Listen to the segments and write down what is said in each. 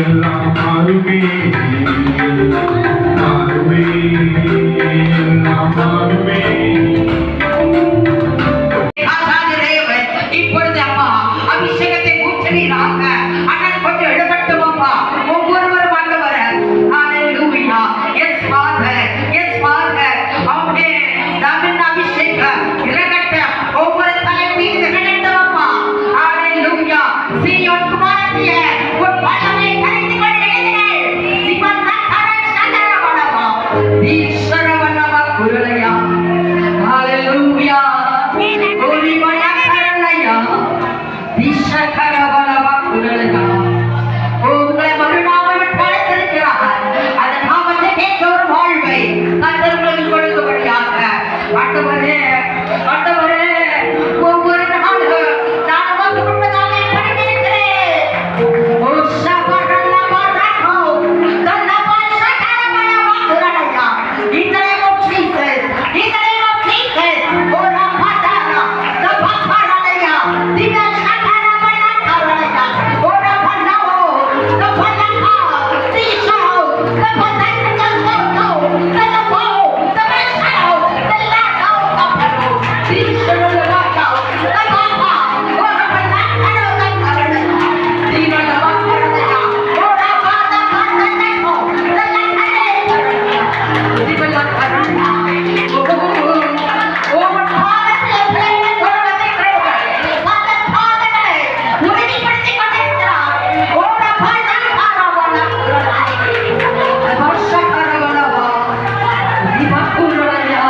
எல்லாம் மாறுமே மாறுமே எல்லாம் மாறுமே. இப்பொழுது அம்மா அபிஷேகத்தை ஊற்றுவீராக. அண்ணன் கொஞ்சம் இடப்பட்டும் அம்மா ஒவ்வொருவரும் ஆண்டவர ஹalleluya. எஸ் ஃபாதர் எஸ் ஃபாதர் அவனே தாவின் அபிஷேகம் இறங்கட்ட ஒவ்வொரு தலை மீது இறங்கட்டும் அம்மா ஹalleluya. சீயோன் குமாரத்தியே உன் பலனை கரைந்து கொண்டிருக்கிறேன். இவன் நக்கரை சந்தரவனவா ஈஸ்வரவனவா குருளையா ஹalleluya. ஓரி மனக்கரளையா ஈஸ்வரவனவா குருளையா. உங்களை மறுநாமம் படைத்திருக்கிறார். அதன் நாமத்தை கேட்க ஒரு வாழ்வை கர்த்தர்களுக்கு கொடுக்கும்படியாக ஆண்டவரே ஆண்டவரே ஒவ்வொரு நாளும் நான் உமக்கு முன்பதாக பணிந்திருக்கிறேன். ஓ சபரல்லவா ரகோ கல்லவா சகரவனவா குருளையா. In the name of Jesus, in the name of Jesus, ஓ ரப்பதாரா தபப்பரலையா தின சகரவனா கரலையா ஓ ரப்பனாவோ தபலகா தீசோ தபதங்கோ தபோ தபசோ தலகோ தபோ தீசோலவாகா தபப்பா ஓ ரப்பனாகரோ தங்கரலையா தீனலவா கரலையா ஓ ரப்பதா கந்தனோ தலகரே கரலையா திபலா கரலையா ஓ பாதத்தை பிள்ளைகளை கொள்வதை கிடையாது. பாதத்தை உறுதிப்படுத்திக் கொண்டிருக்கிறார். ஓ ரப்பனாகரவனா குருளையா வர்ஷகரவனவா திபக்குருளையா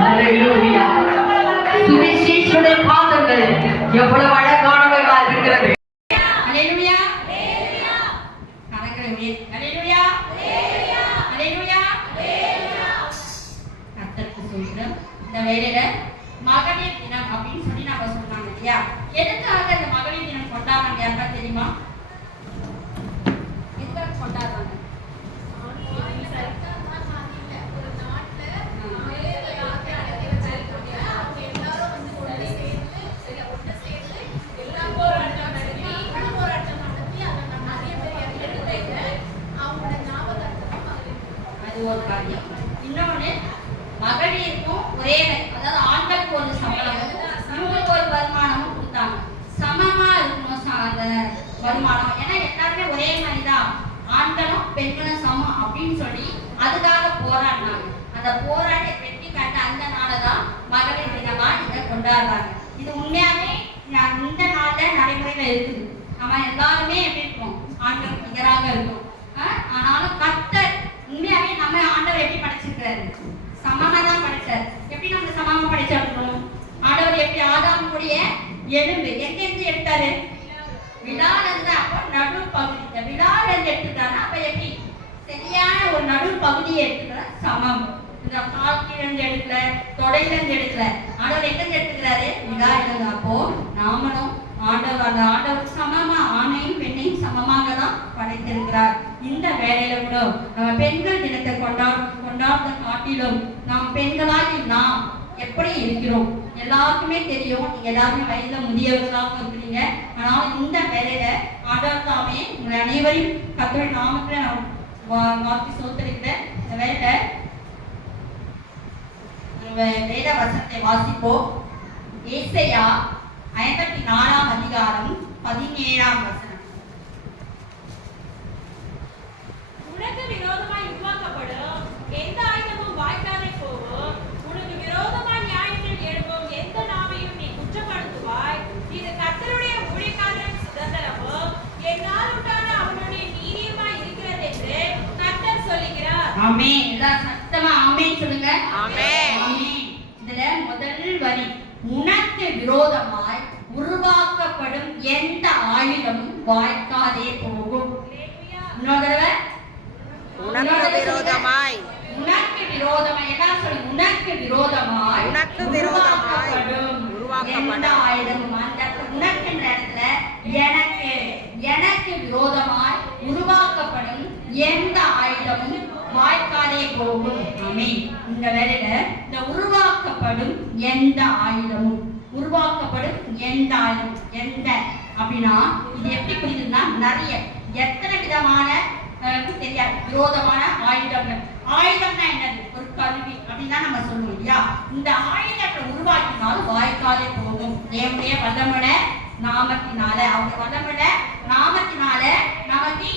ஹalleluya. சுவிசேஷனுடைய பாதங்கள் எவ்வளவு அழகானவையா இருக்கிறது. ஹalleluya கரங்களை உயர்த்தி ஹalleluya ஹalleluya கர்த்தருக்கு ஸ்தோத்திரம். இந்த வேளையில மகளிர் தினம் அப்படின்னு சொல்லி நாம சொன்னாங்க இல்லையா? எதுக்காக இந்த மகளிர் தினம் கொண்டாடுறாங்க யாருக்கா தெரியுமா? எதுக்காக கொண்டாடுறாங்க? அது ஒரு காரியம். இன்னொன்னு மகளிருக்கும் ஒரே அதாவது ஆண்களுக்கு ஒரு சம்பளமும் இவங்களுக்கு ஒரு வருமானமும் கொடுத்தாங்க. சமமா இருக்கணும் அந்த வருமானம். ஏன்னா எல்லாருமே ஒரே மாதிரி தான் ஆண்களும் பெண்களும் சமம் அப்படின்னு சொல்லி அதுக்காக போராடினாங்க. அந்த போராட்ட வெற்றி கண்ட அந்த நாளை தான் மகளிர் தினமா இதை கொண்டாடுறாங்க. இது உண்மையாவே இந்த நாள்ல நடைமுறையில இருக்குது. நம்ம எல்லாருமே எப்படி இருக்கோம்? ஆண்கள் நிகராக இருக்கும். ஆனாலும் கர்த்தர் உண்மையாவே நம்ம ஆண்டவர் எப்படி படைச்சிருக்காரு? சமமா தான் படைச்சார். எப்படி நம்ம சமமா படைச்சிருக்கணும்? ஆண்டவர் எப்படி ஆதாமுடைய எலும்பு எங்கிருந்து எடுத்தாரு? விழாலந்து. அப்போ நடு பகுதி இந்த விழாலந்து எடுத்துட்டாருன்னா அப்ப எப்படி சரியான ஒரு நடு பகுதியை எடுத்துக்கிற சமம். இந்த கால் கீழந்து எடுக்கல, தொடையிலிருந்து எடுக்கல, ஆண்டவர் எங்கிருந்து எடுத்துக்கிறாரு? விழாலந்து. அப்போ நாமளும் ஆண்டவர் அந்த ஆண்டவர் சமமா ஆணையும் பெண்ணையும் சமமாக தான் படைத்திருக்கிறார். இந்த வேலையில கூட நம்ம பெண்கள் தினத்தை கொண்டாடுறத காட்டிலும் நாம் பெண்களாகி நாம் எப்படி இருக்கிறோம் எல்லாருக்குமே தெரியும். நீங்க எல்லாருமே வயதுல முதியவர்களாக இருக்கிறீங்க. ஆனால் இந்த வேலையில ஆண்டவர் தாமே உங்களை அனைவரையும் கர்த்தருடைய நாமத்துல நான் வாக்கி சோத்தரிக்கிறேன். இந்த வேலையில வேத வசனத்தை வாசிப்போம். ஏசாயா 54ஆம் அதிகாரம் 17ஆம் வசனம். உனக்கு விரோதமாய் உருவாக்கப்படும் எந்த ஆயுதமும் வாய்க்காதே போகும். உனக்கு விரோதமாய் நியாயத்தில் எழும்பும் எந்த நாவையும் நீ குற்றப்படுத்துவாய். இது கர்த்தருடைய ஊழியக்காரரின் சுதந்திரமும் என்னால் உண்டான அவனுடைய நீதியுமாய் இருக்கிறது என்று கர்த்தர் சொல்லுகிறார். ஆமென். எல்லாரும் சத்தமா ஆமென் சொல்லுங்க. ஆமென். இதுல முதல் வரி உனக்கு விரோதமாய் உருவாக்கப்படும் எந்த ஆயுதமும் வாய்க்காதே போகும். இன்னொரு தடவை உனக்கு விரோதமாய் எல்லாம் சொல்லி உனக்கு விரோதமாய் உருவாக்கப்படும் எந்த ஆயுதமும். அந்த உனக்கு இடத்துல எனக்கு விரோதமாய் உருவாக்கப்படும் எந்த ஆயுதமும் வாய்க்காதே போகும். ஆமென். இந்த வேளையில இந்த உருவாக்கப்படும் எந்த ஆயுதமும் எந்த அப்படின்னா இது எப்படி புரியுதுன்னா நிறைய எத்தனை விதமான தெரியாது விரோதமான ஆயுதங்கள். ஆயுதம்னா என்னது? ஒரு கருவி அப்படின்னு நம்ம சொல்லுவோம் இல்லையா? இந்த ஆயுதத்தை உருவாக்கினாலும் வாய்க்காலே போகும். தேவனுடைய வல்லமுள்ள நாமத்தினால, அவங்க வல்லமுள்ள நாமத்தினால நமக்கு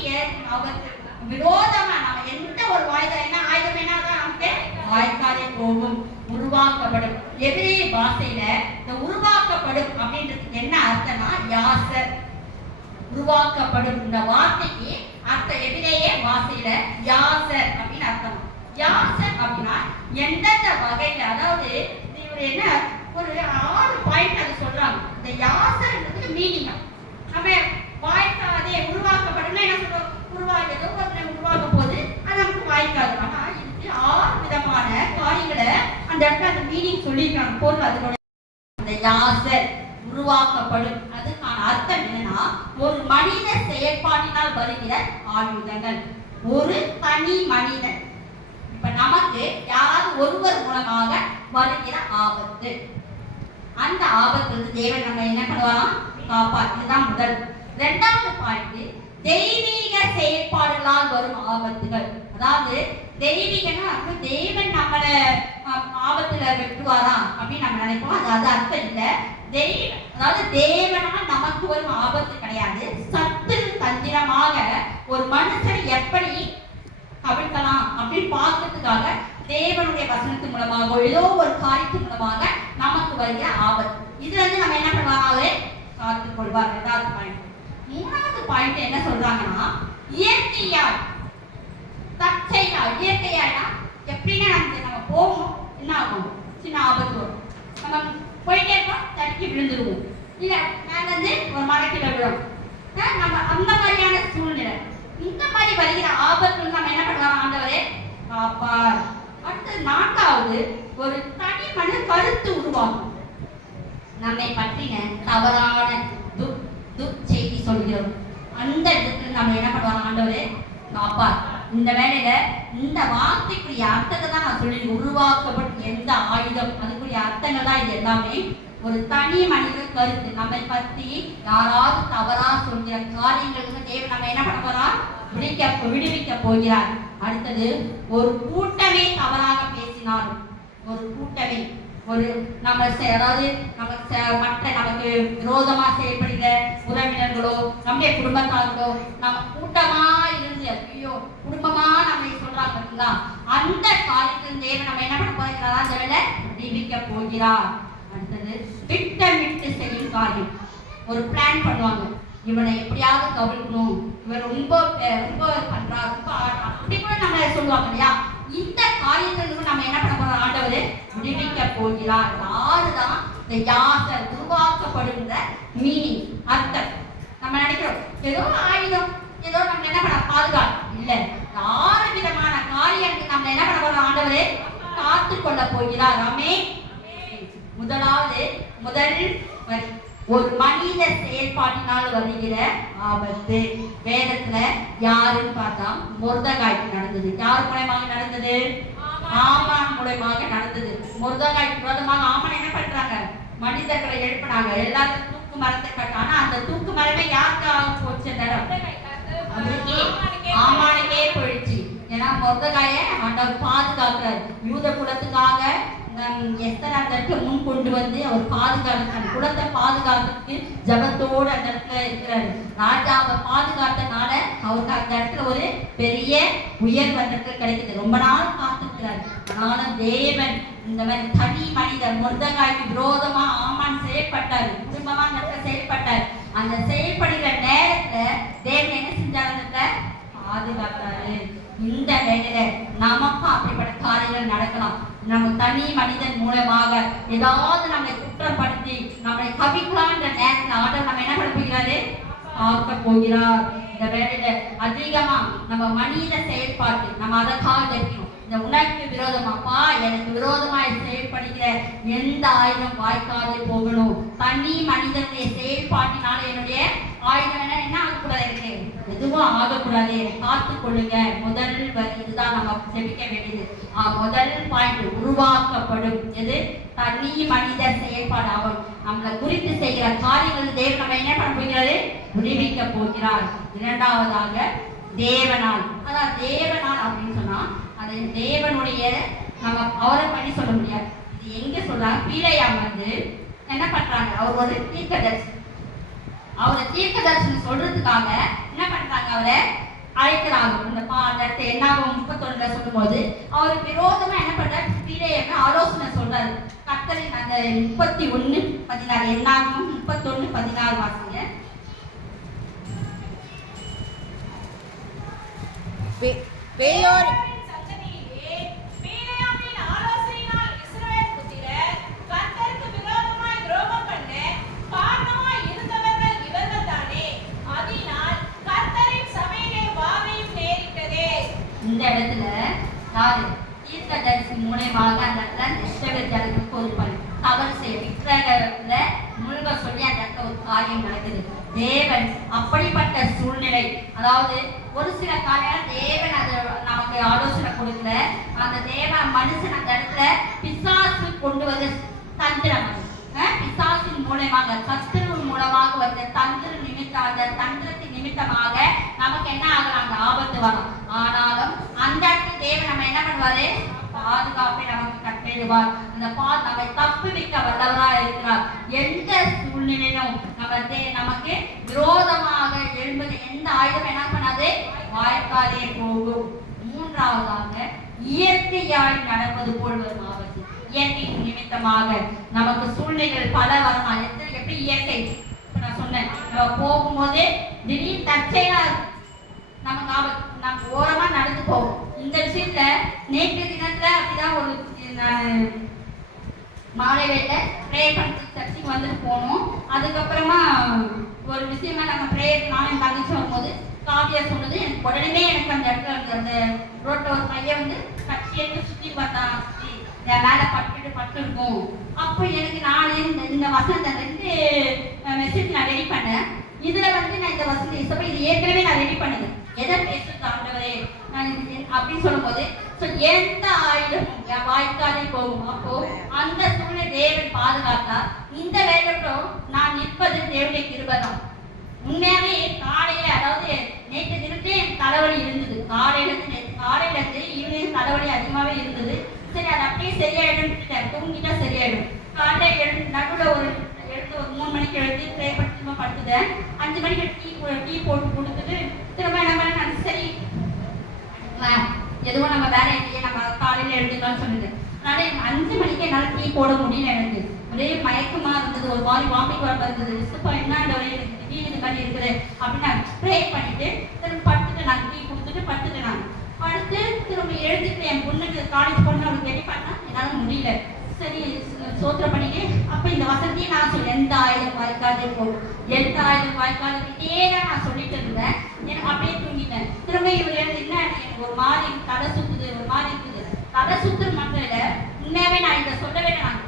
அவருக்கு விரோதமா நம்ம எந்த ஒரு ஆயுதம் என்ன ஆயுதம் என்னதான் நமக்கு வாய்க்காலே போகும், உருவாக்கப்படும். எபிரேய பாஷையில இந்த உருவாக்கப்படும் அப்படின்றதுக்கு என்ன அர்த்தம்னா யாசர், உருவாக்கப்படும். இந்த வார்த்தைக்கு அர்த்தம் எபிரேய பாஷையில யாசர் அப்படின்னு அர்த்தம். யாசர் அப்படின்னா எந்தெந்த வகையில, அதாவது இவர் என்ன ஒரு 6 பாயிண்ட் அது சொல்றாங்க. இந்த யாசர்ன்றதுக்கு மீனிங் நம்ம வாய்க்காதே உருவாக்கப்படும் என்ன சொல்றோம்? உருவாகிறது உருவாக்க போது அது நமக்கு வாய்க்காது. ஆனா இதுக்கு 6 விதமான காரியங்களை அந்த இடத்துல அந்த மீனிங் சொல்லியிருக்காங்க. பொருள் அதனோட அந்த யாசர் உருவாக்கப்படும் அதுக்கான அர்த்தம் என்னன்னா ஒரு மனித செயற்பாட்டினால் வருகிற ஆயுதங்கள். ஒரு தனி மனிதன், இப்ப நமக்கு யாராவது ஒருவர் மூலமாக வருகிற ஆபத்து, அந்த ஆபத்துல தேவன் நம்ம என்ன பண்ணுவாராம்? காப்பாற்று. இதுதான் முதல். 2வது பாயிண்ட் தெய்வீக செயற்பாடுகளால் வரும் ஆபத்துகள். அதாவது தெய்வீகன்னா தேவன் நம்மளை ஆபத்துல வெட்டுவாரா அப்படின்னு நம்ம நினைப்போம். அது அர்த்தம் இல்லை. அதாவது தேவனால் நமக்கு வரும் ஆபத்து கிடையாது. சத்து தந்திரமாக ஒரு மனுஷனை எப்படி கவிழ்க்கலாம் அப்படின்னு பார்க்கறதுக்காக தேவனுடைய வசனத்து மூலமாக ஏதோ ஒரு காரியத்தின் மூலமாக நமக்கு வருகிற ஆபத்து. இதுல இருந்து நம்ம என்ன பண்ணுவாங்க? காத்துக் கொள்வார். 2வது பாயிண்ட். 3வது பாயிண்ட் என்ன சொல்றாங்கன்னா இயற்கையால், தற்செயலா. இயற்கையானா எப்படின்னா நம்ம போவோம், என்ன ஆகும்? சின்ன ஆபத்து வரும், நம்ம போயிட்டே இருப்போம், தடுக்கி விழுந்துருவோம், இல்ல மேல இருந்து ஒரு மரத்துல விழும். நம்ம அந்த மாதிரியான சூழ்நிலை. இந்த மாதிரி வருகிற ஆபத்து நம்ம என்ன பண்ணலாம்? ஆண்டவரே காப்பார். அடுத்து 4வது ஒரு தனி மனித கருத்து உருவாகும். நம்மை பற்றின தவறான செய்தி சொல்கிறோம். அந்த இடத்துல நம்ம என்ன பண்ணுவாங்க? ஆண்டவரே காப்பார். இந்த வேலையில இந்த வார்த்தைக்குரிய அர்த்தத்தை தான் நான் சொல்லி உருவாக்கப்படும் எந்த ஆயுதம் அதுக்குரிய அர்த்தங்கள் தான் இது எல்லாமே. ஒரு தனி மனித கருத்து நம்மை பற்றி யாராவது தவறா சொல்கிற காரியங்களுக்கு தேவன் நம்ம என்ன பண்ண போறோம்? விடுவிக்க போகிறார். அடுத்தது ஒரு கூட்டமே தவறாக பேசினாலும், ஒரு கூட்டமே ஒரு நம்ம அதாவது மற்ற நமக்கு விரோதமா செயல்படுகிற உறவினர்களோ நம்முடைய குடும்பத்தார்களோ நம்ம கூட்டமா இருந்து ஐயோ குடும்பமா நம்மை சொல்றாங்க பார்த்தீங்களா, அந்த காரியத்தில் தேவன் நம்ம என்ன பண்ண போகிறாரா? விடுவிக்க போகிறார். அடுத்தது திட்டமிட்டு செய்யும் காரியம். ஒரு பிளான் பண்ணுவாங்க, இவனை எப்படியாவது கவிழ்க்கணும், இவன் ரொம்ப ரொம்ப பண்றா, ரொம்ப அப்படி கூட நம்ம சொல்லுவாங்க இல்லையா? இந்த காரியத்திற்கு நம்ம என்ன பண்ண போறோம்? ஆண்டவர் விடுவிக்க போகிறார். யாருதான் இந்த யாசர் உருவாக்கப்படுகிற மீனிங் அர்த்தம். நம்ம நினைக்கிறோம் ஏதோ ஆயுதம், ஏதோ நம்ம என்ன பண்ண பாதுகாப்பு இல்ல. 6 விதமான காரியத்துக்கு நம்ம என்ன பண்ண போறோம்? ஆண்டவரே காத்து கொள்ள போகிறார். ஆமென். முதல் ஒரு மனித செயல்பாட்டினால் வருகிற ஆபத்து. வேதத்துல யாருன்னு பார்த்தா மொர்தெகாய்க்கு நடந்தது. யார் மூலமாக நடந்தது? ஆமான் மூலமாக நடந்தது. மொர்தெகாய்க்கு விரோதமாக ஆமான் என்ன பண்றாங்க? மனிதர்களை எழுப்பினாங்க, எல்லாரும் தூக்கு மரத்தை கட்டானா அந்த தூக்கு மரமே யாருக்காக போச்சு? ஆமானுக்கே போயிடுச்சு. ஏன்னா மொர்தெகாய ஆண்டவர் பாதுகாக்கிறார். யூத குலத்துக்காக எஸ்தர் அந்த இடத்துல முன் கொண்டு வந்து அவர் பாதுகாத்து குலத்தை பாதுகாத்துக்கு ஜபத்தோடு அந்த இடத்துல இருக்கிறாரு. ராஜாவை பாதுகாத்தனால அவருக்கு அந்த இடத்துல ஒரு பெரிய உயர்வு அந்த இடத்துல கிடைக்குது. ரொம்ப நாள் காத்திருக்கிறார். ஆனாலும் தேவன் இந்த மாதிரி தனி மனிதர் மொர்தெகாய்க்கு விரோதமா ஆமான் செயல்பட்டாரு, குடும்பமா அந்த இடத்துல செயல்பட்டார். அந்த செயல்படுகிற நேரத்துல தேவன் என்ன செஞ்சார்? அந்த இடத்துல பாதுகாத்தாரு. இந்த வேலையில நமக்கும் அப்படிப்பட்ட காரியங்கள் நடக்கலாம். நம்ம தனி மனிதன் மூலமாக ஏதாவது நம்மளை குற்றப்படுத்தி நம்மளை கவிக்கலான்ற நேரத்தில் ஆண்டவர் நம்ம என்ன பண்ண போகிறாரு? காக்க போகிறார். இந்த வேலையில அதிகமா நம்ம மனித செயல்பாட்டு நம்ம அதற்காக தெரியும். இந்த உனக்கு விரோதமாப்பா எனக்கு விரோதமாய் செயல்படுகிற எந்த ஆயுதம் வாய்க்காதே போகணும். தனி மனிதனுடைய செயல்பாட்டினால என்னுடைய ஆயுதம் என்ன ஆகக்கூடாது, எனக்கு எதுவும் ஆகக்கூடாது, பார்த்து கொள்ளுங்க. முதல் வரி இதுதான் நம்ம ஜெபிக்க வேண்டியது. முதல் பாயிண்ட் உருவாக்கப்படும். எது? தனி மனித செயல்பாடு. அவன் நம்மளை குறித்து செய்கிற காரியங்கள் தேவன் நம்ம என்ன பண்ண போகிறாரு? விடுவிக்க போகிறார். இரண்டாவதாக தேவனால். அதான் தேவனால் அப்படின்னு சொன்னா அது தேவனுடைய நம்ம அவரை பண்ணி சொல்ல முடியாது. இது எங்க சொல்றாங்க? பீலையாம் என்ன பண்றாங்க? அவர் ஒரு தீர்க்கதரிசி. அவரை தீர்க்கதரிசனம் சொல்றதுக்காக என்ன பண்றாங்க? அவரை அழைக்கிறாங்க. அந்த என்னாகும் 31 சொல்லும் போது அவருக்கு விரோதமா என்ன பண்றாரு? பீலையாம ஆலோசனை சொல்றாரு. கர்த்தரின் அந்த 31:16 என்னாகும் 31:16 வாசிங்க. பேயோர் சந்ததியிலே பீலேயாமின் ஆலோசனையினால் இஸ்ரவேல் புத்திரர் கர்த்தருக்கு விரோதமாய் துரோகம் பண்ண காரணமாய் இருந்தவர்கள் இவர்கள்தானே. அதனால் கர்த்தரின் சபையிலே வாதையும் நேரிட்டதே. இந்த இடத்துல யாரு? தீர்க்கதரிசி மூலமாக அந்த இடத்துல இஸ்ரவேல் ஜனத்துக்கு ஒரு தவறு செய்ய விக்கிரகத்துல முழுக சொல்லி அந்த இடத்துல ஒரு காரியம் நடக்குது. தேவன் அப்படிப்பட்ட சூழ்நிலை, அதாவது ஒரு சில காரியம் தேவன் அது நமக்கு ஆலோசனை கொடுக்கல. அந்த தேவன் மனுஷன் அந்த இடத்துல பிசாசு கொண்டு வந்து தந்திரம், பிசாசின் மூலமாக சத்துருவின் மூலமாக வந்த தந்திர நிமித்தம், அந்த தந்திரத்தின் நிமித்தமாக நமக்கு என்ன ஆகலாம்? ஆபத்து வரும். ஆனாலும் அந்த இடத்துல தேவன் நம்ம என்ன பண்ணுவாரு? பாதுகாப்பை நமக்கு கட்டிடுவார். அந்த நம்மை தப்புவிக்க வல்லவராக இருக்கிறார். எந்த சூழ்நிலையிலும் நமக்கு விரோதமாக எழும்புது எந்த ஆயுதம் என்ன பண்ணாது? வாய்க்காலே போகும். மூன்றாவதாக இயற்கையாய் நடப்பது போல் வரும் ஆபத்து. இயற்கையின் நிமித்தமாக நமக்கு சூழ்நிலைகள் பல வரலாம். எப்படி இயற்கை? நான் சொன்னேன், நம்ம போகும்போதே திடீர் தற்செயலா நமக்கு ஆபத்து. நம்ம ஓரமா நடந்து போவோம். இந்த விஷயத்துல நேற்று தினத்துல அப்படிதான் ஒரு மாலை வேலை ப்ரேயர் பண்ணி சர்ச்சுக்கு வந்துட்டு போனோம். அதுக்கப்புறமா ஒரு விஷயமா நம்ம ப்ரேயர் நானும் தங்கச்சி வரும்போது காவியா சொன்னது எனக்கு உடனே எனக்கு அந்த இடத்துல அந்த ரோட்டில் ஒரு பையன் கட்சி எடுத்து சுற்றி பார்த்தான், என் மேலே பட்டு இருக்கும். அப்போ எனக்கு நானே இந்த வசனத்தை 2 மெசேஜ் நான் ரெடி பண்ணேன். இதுல நான் இந்த வசதி சபை இது ஏற்கனவே நான் ரெடி பண்ணது. எதை பேசுறது ஆண்டவரே அப்படின்னு சொல்லும் போது எந்த ஆயுதமும் என் வாய்க்காலே போகும். அப்போ அந்த சூழ்நிலை தேவன் பாதுகாத்தா இந்த வேலைக்கும் நான் நிற்பது தேவனுடைய கிருபைதான். உண்மையாவே காலையில, அதாவது நேற்று தினத்தே தலைவலி இருந்தது. காலையில இருந்து ஈவினிங் தலைவலி அதிகமாவே இருந்தது. சரி அது அப்படியே சரியாயிடும், தூங்கிட்டா சரியாயிடும். காலையில நடுவில் ஒரு 3 மணிக்கு எழுதி ப்ரே பண்ணி திரும்ப படுத்துட்டேன். 5 மணிக்கு டீ போட்டு கொடுத்துட்டு திரும்ப என்ன சரி எதுவும் நம்ம வேலை இல்லையே, நம்ம காலையில் எழுதுக்கலாம்னு சொல்லிட்டு அதனால 5 மணிக்கு என்னால் டீ போட முடியல. எனக்கு ஒரே மயக்கமா இருந்தது, ஒரு மாதிரி வாமிட் வர இருந்தது. விசுப்பா என்ன டீ இது மாதிரி இருக்குது அப்படின்னு நான் ப்ரே பண்ணிட்டு திரும்ப படுத்துட்டு நான் டீ கொடுத்துட்டு படுத்துட்டு நான் படுத்து திரும்ப எழுதிட்டு என் பொண்ணுக்கு காலேஜ் போன அவளுக்கு ரெடி பண்ணா என்னால் முடியல. சரி சோத்திர பண்ணிட்டு அப்ப இந்த வசதியை நான் சொல்ல எந்த ஆயுதம் வாய்க்காதே போகும், எந்த ஆயுதம் வாய்க்காதே தான் நான் சொல்லிட்டு இருந்தேன். எனக்கு அப்படியே தூங்கிட்டேன். திரும்ப இவர் என்ன எனக்கு ஒரு மாதிரி தலை சுத்துது, ஒரு மாதிரி இருக்குது. தலை சுத்துற மட்டும் இல்லை, உண்மையாவே நான் இதை சொல்லவே நான்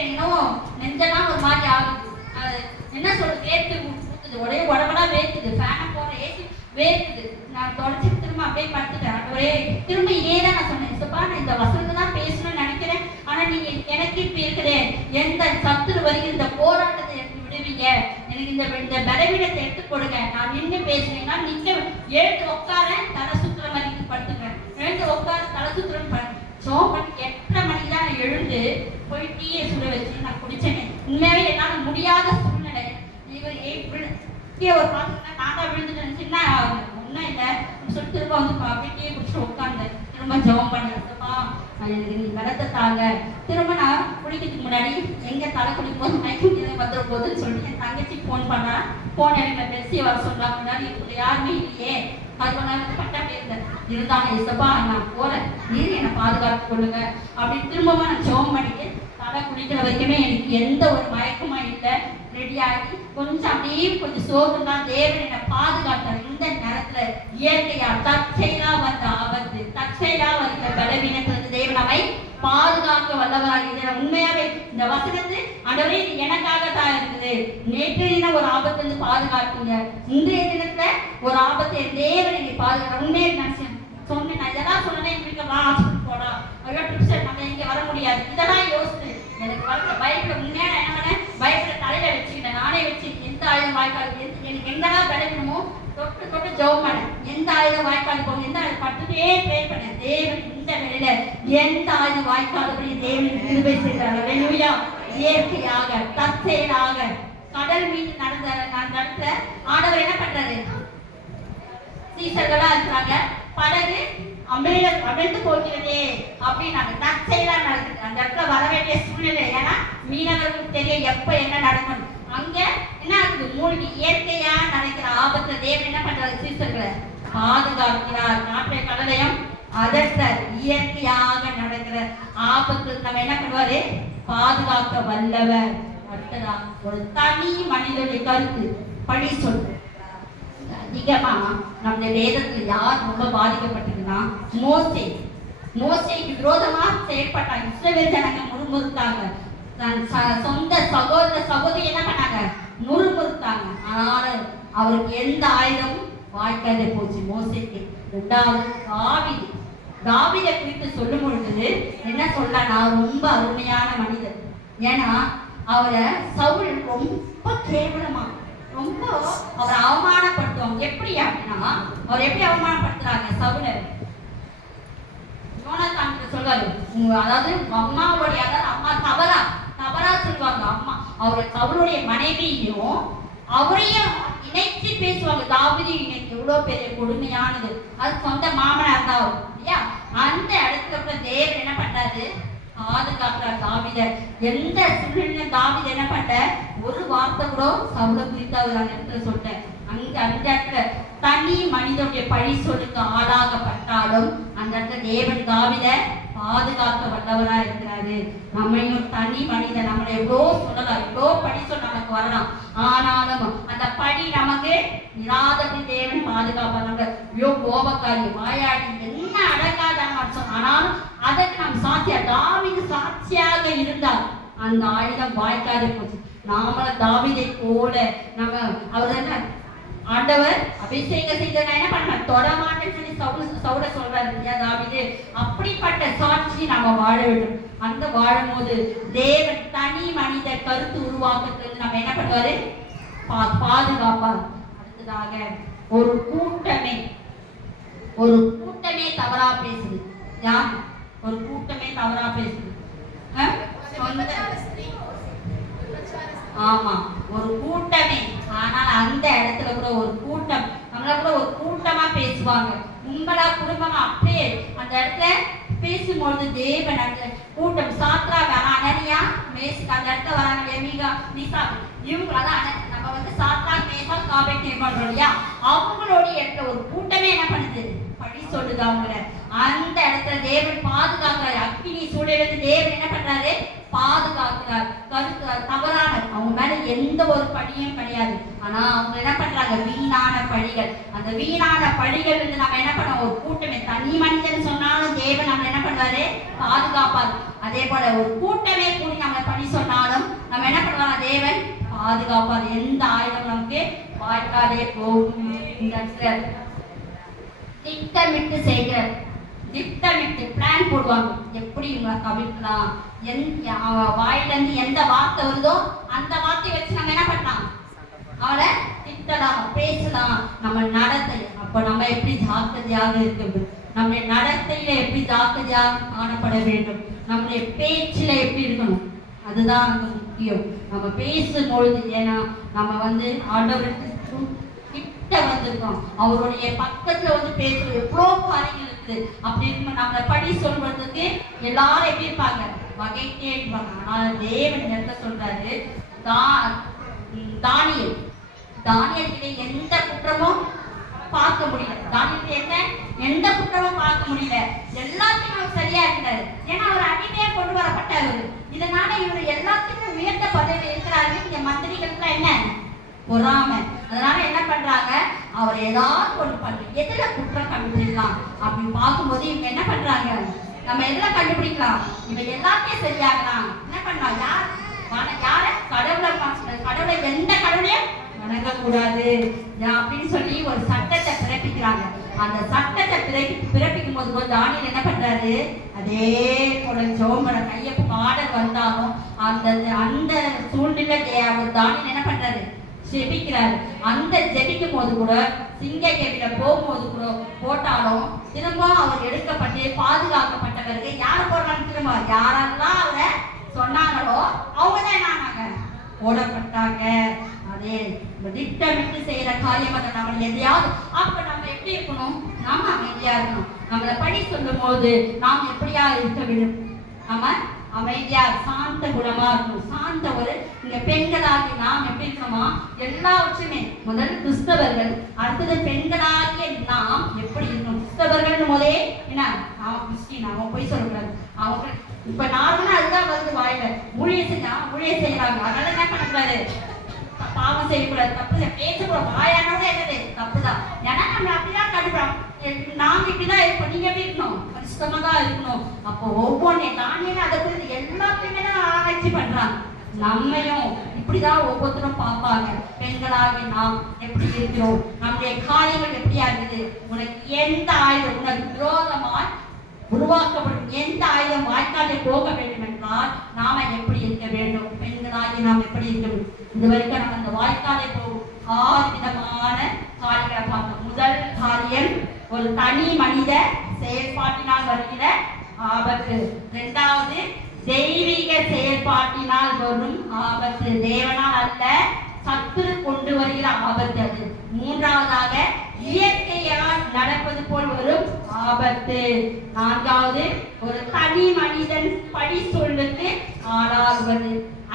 இன்னும் நெஞ்செல்லாம் ஒரு மாதிரி ஆகுது. என்ன சொல்றது, வேர்த்து ஊத்துது, ஒரே உடம்புனா வேர்க்குது, ஃபேனை போற ஏசி வேர்க்குது. நான் தொடச்சிட்டு திரும்ப அப்படியே படுத்துட்டேன். ஒரே திரும்ப இதே தான் நான் சொன்னேன், சப்பா நான் இந்த வசனத்தை தான் பேசணும்னு நினைக்கிறேன். ஆனா நீங்க எனக்கு இப்ப இருக்குது எந்த சத்துரு வருகிற இந்த போராட்டத்தை எடுத்து விடுவீங்க, எனக்கு இந்த பலவீனத்தை எடுத்து கொடுங்க. நான் நின்று பேசுனேன்னா நிக்க எழுந்து உட்கார தலை சுத்துற மாதிரி படுத்துக்கிறேன். எழுந்து உட்கார தலை சுத்துறேன்னு சோம் பண்ணி 8:30 மணிக்கு தான் நான் எழுந்து போய் டீயை சுட வச்சு நான் குடிச்சேன். உண்மையாவே என்னால் முடியாத சூழ்நிலை. இவர் ஒரு பாத்துக்கிட்டா நான் தான் விழுந்துட்டேன். சின்ன ஒன்றும் இல்லை சொல்லி திரும்ப அப்படியே டீயை குடிச்சுட்டு உட்காந்தேன். திரும்ப ஜெபம் பண்ணிப்பா எனக்கு நீ நடத்தாங்க. திரும்ப நான் குடிக்கிறதுக்கு முன்னாடி எங்க தலை குடிக்கும் போது மைக்கு வந்துட போதுன்னு சொல்லிட்டு என் தங்கச்சி ஃபோன் பண்ணா. ஃபோன் எனக்கு பெருசியை வர சொல்றாங்க. முன்னாடி இப்படி யாருமே இல்லையே, 11 நாள் பட்டா போயிருந்தேன். இருந்தாங்க இசப்பா நான் போறேன், நீர் என்னை பாதுகாத்து கொள்ளுங்க அப்படின்னு திரும்பவும் நான் ஜெபம் பண்ணிட்டு தலை குடிக்கிற வரைக்குமே எனக்கு எந்த ஒரு மயக்கமும் இல்லை. ரெடியாகி கொஞ்சம் அப்படியே கொஞ்சம் சோகம் தான். தேவன் என்னை பாதுகாத்தார். இந்த நேரத்துல இயற்கையா தற்செயலா வந்த ஆபத்து, தற்செயலா வந்த பலவீனத்திலிருந்து தேவன் நம்மை பாதுகாக்க வல்லவராக இதை உண்மையாவே இந்த வசனத்து ஆண்டவரே இது எனக்காக தான் இருக்குது. நேற்று தினம் ஒரு ஆபத்துல இருந்து பாதுகாத்தீங்க, இன்றைய தினத்துல ஒரு ஆபத்தை தேவனை நீ பாதுகாக்க. உண்மையை நான் சொன்னேன், நான் இதெல்லாம் சொன்னேன், எங்களுக்கு வா ஹாஸ்பிட்டல் போடா, ஐயோ ட்ரிப்ஸ் நம்ம இங்க வர முடியாது, இதெல்லாம் யோசிச்சு எனக்கு வளர்க்க பயப்பட உண்மையா என்ன பண்ணேன், பயப்பட தலையில வச்சுக்கிட்டேன். நானே வச்சு எந்த ஆயுதம் வாய்க்கால் எனக்கு எங்கெல்லாம் விளையணுமோ தொட்டு தொட்டு ஜெபம் பண்ணேன். எந்த ஆயுதம் வாய்க்கால் போகும், எந்த ஆயுதம் பட்டுட்டே ப்ரேயர் பண்ணேன். தேவன் இந்த வேளையில எந்த ஆயுதம் வாய்க்காலபடி தேவன் கிருபை செய்தார். ஹல்லேலூயா. இயற்கையாக தற்செயலாக கடல் மீது நடந்த ஆண்டவர் என்ன பண்றாரு, சீசர்களா இருக்கிறாங்க, படகு அமிழ்ந்து போகிறதே அப்படின்னாங்க. தற்செயலா நடக்குது. அந்த இடத்துல வர வேண்டிய சூழ்நிலை, ஏன்னா மீனவர்களுக்கு தெரியும் எப்ப என்ன நடக்கும். அங்க என்ன ஆகுது, மூழ்கி இயற்கையா நடக்கிற ஆபத்துல தேவன் என்ன பண்றாரு, சீசர்களை பாதுகாக்கிறார். நாட்டை கடலையும் அதற்ற இயற்கையாக நடக்கிற ஆபத்து நம்ம என்ன பண்ணுவாரு, பாதுகாக்க வல்லவர். அடுத்ததா ஒரு தனி மனிதனுடைய கருத்து பழி சொல்லு. அதிகமா நம்ம வேதத்துல யார் ரொம்ப பாதிக்கப்பட்டதுன்னா மோசேக்கு விரோதமா செயல்பட்டாங்க. இஸ்ரவேல் ஜனங்க முறுமுறுத்தாங்க, தன் சொந்த சகோதரி என்ன பண்ணாங்க, முறுமுறுத்தாங்க. ஆனாலும் அவருக்கு எந்த ஆயுதமும் வாய்க்காதே போச்சு மோசேக்கு. ரெண்டாவது தாவீதை குறித்து சொல்லும் பொழுது என்ன சொல்லனா, ரொம்ப அருமையான மனிதர். ஏன்னா அவரை சவுல் ரொம்ப கேவலமா ரொம்ப அவரை அவமானப்படுத்துவாங்க. எப்படி அப்படின்னா, அவர் எப்படி அவமானப்படுத்துறாங்க, சவுல யோனாத்தான் சொல்வாரு, அதாவது அம்மாவுடைய, அதாவது அம்மா தவறா சொல்லுவாங்க. அம்மா அவர் சவுளுடைய மனைவியும் அவரையும் இணைத்து பேசுவாங்க. தாவீது இணைத்து எவ்வளவு பெரிய கொடுமையானது, அது சொந்த மாமனார் தான் இல்லையா. அந்த இடத்துல தேவன் என்ன பண்றாரு, பாதுகாக்கிறார் தாவீதை. எந்த சூழ்நிலை தாவீது என்ன பண்ண, ஒரு வார்த்தை கூட சவுல குறித்து அவர் அந்த இடத்துல சொல்லிட்டேன். அந்த இடத்துல தனி மனிதனுடைய பழி சொல்லுக்கு ஆளாகப்பட்டாலும் அந்த இடத்துல தேவன் தாவீதை பாதுகாக்க வல்லவரா இருக்கிறாரு. நம்மையும் தனி மனிதன் நம்மளை எவ்வளோ சொல்லலாம், எவ்வளோ பழி சொல்ல நமக்கு வரலாம், ஆனாலும் அந்த பழி நமக்கு இராதபடி தேவன் பாதுகாப்பார். நம்ம ஐயோ கோபக்காரி வாயாடி என்ன அடங்காதான் அர்த்தம், ஆனாலும் அதற்கு நாம் சாட்சியா, தாவீது சாட்சியாக இருந்தால் அந்த ஆயுதம் வாய்க்காது போச்சு. நாமளும் தாவீதை போல நம்ம அவர் என்ன ஆண்டவர் அபிஷேகம் செய்த என்ன பண்ண தொடமாட்டேன்னு சொல்லி சவுல சொல்றாரு இல்லையா தாவீது. அப்படிப்பட்ட சாட்சி நாம வாழ வேண்டும். அந்த வாழும்போது தேவன் தனி மனித கருத்து உருவாக்கத்திலிருந்து நம்ம என்ன பண்ணுவாரு, பாதுகாப்பார். அடுத்ததாக ஒரு கூட்டமே தவறா பேசுது. யார் ஒரு கூட்டமே தவறா பேசுது, ஆமா ஒரு கூட்டமே. ஆனால் அந்த இடத்துல கூட ஒரு கூட்டம், நம்மள கூட ஒரு கூட்டமா பேசுவாங்க, கும்பலா குடும்பமா அப்படியே அந்த இடத்துல பேசும்பொழுது தேவன் அந்த கூட்டம் சாத்ராக் அனனியா மேசிக் அந்த இடத்துல வராங்க, எமிகா நிசா இவங்களதான் நம்ம வந்து சாத்ராக் மேசாக் ஆபேத்நேகோ பண்றோம் இல்லையா. அவங்களுடைய இடத்துல ஒரு கூட்டமே என்ன பண்ணுது, பழி சொல்லுது அவங்கள. அந்த இடத்துல தேவன் பாதுகாக்கிறார். அக்கினி சூழலிருந்து தேவன் என்ன பண்றாரு, பாதுகாக்கிறார். கருத்து தவறான அவங்க மேல எந்த ஒரு பழியும் கிடையாது, ஆனா அவங்க என்ன பண்றாங்க, வீணான பழிகள். அந்த வீணான பழிகள் இருந்து நம்ம என்ன பண்ணோம், ஒரு கூட்டமே தனி மனிதன் சொன்னாலும் தேவன் நம்ம என்ன பண்றாரு, பாதுகாப்பார். அதே போல ஒரு கூட்டமே கூடி நம்ம பழி சொன்னாலும் நம்ம என்ன பண்ணுவாங்க, தேவன் பாதுகாப்பார். எந்த ஆயுதம் நமக்கு வாய்க்காதே போகும். இந்த திட்டமிட்டு செய்கிறார், திட்டமிட்டு பிளான் போடுவாங்க, எப்படி இவங்களை கவிழ்க்கலாம், வாயிலிருந்து எந்த வார்த்தை வருதோ அந்த வார்த்தையை வச்சு நம்ம என்ன பண்ணலாம், அவளை திட்டலாம், பேசலாம். நம்ம நடத்தை அப்ப நம்ம எப்படி ஜாக்கிரதையாக இருக்கிறது, நம்முடைய நடத்தையில எப்படி ஜாக்கிரதையாக காணப்பட வேண்டும், நம்முடைய பேச்சுல எப்படி இருக்கணும், அதுதான் அங்க முக்கியம். நம்ம பேசும்பொழுது, ஏன்னா நம்ம வந்து ஆண்டவருக்கு கிட்ட வந்திருக்கோம், அவருடைய பக்கத்துல வந்து பேசுறது எவ்வளோ காரியங்கள் இருக்குது. அப்படி இருக்கும் நம்மளை படி சொல்றதுக்கு எல்லாரும் எப்படி இருப்பாங்க, வகைத்தே இருப்பாங்க. ஆனால் தேவன் என்ன சொல்றாரு, தானியல் கிட்ட எந்த குற்றமும் பார்க்க முடியல, தானியல் என்ன எந்த குற்றமும் பார்க்க முடியல, எல்லாத்தையும் அவர் சரியா இருக்கிறாரு. ஏன்னா அவர் அடிமையா கொண்டு வரப்பட்டவர். இதனால இவர் எல்லாத்துக்கும் உயர்ந்த பதவி இருக்கிறாரு. இந்த மந்திரிகளுக்கு என்ன பொறாம, அதனால என்ன பண்றாங்க, அவர் ஏதாவது ஒன்று பண்ணு, எதுல குற்றம் கண்டுபிடிக்கலாம் அப்படின்னு பார்க்கும்போது இவங்க என்ன பண்றாங்க, நம்ம எதுல கண்டுபிடிக்கலாம்? இவன் எல்லாத்தையும் செஞ்சாங்களாம். என்ன பண்ணலாம்? யார கடவுளை எந்த கடவுளையும் வணங்கக்கூடாது அப்படின்னு சொல்லி ஒரு சட்டத்தை பிறப்பிக்கிறாங்க. அந்த சட்டத்தை பிறப்பிக்கும் போது தானியேல் என்ன பண்றாரு? அதே போல ஜோம்பர கையப்பு ஆர்டர் வந்தாலும் அந்த சூழ்நிலை தானியேல் என்ன பண்றாரு? ஜெபிக்கிறாரு. அந்த ஜெபிக்கும் போது கூட சிங்க கேபில போகும்போது கூட போட்டாலும் திரும்ப அவர் எடுக்கப்பட்டு பாதுகாக்கப்பட்டவர்கள் யார் போடுறாங்க? திரும்ப யாரெல்லாம் அவரை சொன்னாங்களோ அவங்கதான் என்னாங்க போடப்பட்டாங்க. அதே திட்டமிட்டு செய்யற காரியம் அதை நம்ம எதையாவது அப்ப நம்ம எப்படி இருக்கணும்? நாம அமைதியா இருக்கணும். நம்மளை படி சொல்லும் போது நாம் எப்படியா இருக்க வேண்டும்? நாம அமைதியா சாந்த குணமா இருக்கணும். சாந்த ஒரு இங்க பெண்களாகி நாம் எப்படி இருக்கணுமா? எல்லாவற்றுமே முதல் கிறிஸ்தவர்கள், அடுத்தது பெண்களாகிய நாம் எப்படி இருக்கணும்? கிறிஸ்தவர்கள் முதலே என்ன அவன் கிறிஸ்டின், அவன் போய் சொல்லக்கூடாது. அவங்க இப்ப நார்மலா அதுதான் வருது வாயில. ஊழியம் செய்யறாங்க. அதனால என்ன பண்ணக்கூடாது? பாவம் செய்யக்கூடாது, தப்பு பேசக்கூடாது. வாயானோட என்னது தப்புதான். ஏன்னா நம்ம அப்படிதான் கண்டுபிடிக்கிறோம். நாம இப்படிதான் இருப்போம். நீங்க எப்படி இருக்கணும்? பரிசுத்தமா தான் இருக்கணும். அப்போ ஒவ்வொன்றையும் தானே அதை குறித்து எல்லாத்தையுமே தான் ஆராய்ச்சி பண்றாங்க. நம்மையும் இப்படிதான் ஒவ்வொருத்தரும் பார்ப்பாங்க. பெண்களாகி நாம் எப்படி இருக்கிறோம்? நம்முடைய காரியங்கள் எப்படியா இருக்குது? உனக்கு எந்த ஆயுதம் உனக்கு விரோதமாய் உருவாக்கப்படும் எந்த ஆயுதம் வாய்க்காலே போக வேண்டும் என்றால் நாம எப்படி இருக்க வேண்டும்? பெண்களாகி நாம் எப்படி இருக்க வேண்டும்? இது வரைக்கும் நம்ம அந்த வாய்க்காலே போகும் 6 விதமான காரியங்களை பார்த்தோம். முதல் காரியம் ஒரு தனி மனித செயற்பாட்டினால் வருகிற ஆபத்து. இரண்டாவது தெய்வீக செயற்பாட்டினால் வரும் ஆபத்து. தேவனால் அல்ல, சத்துரு கொண்டு வருகிற ஆபத்து அது. மூன்றாவதாக இயற்கையால் நடப்பது போல் வரும் ஆபத்து. நான்காவது ஒரு தனி மனிதன் படி சொல்லுக்கு ஆளாகுவது.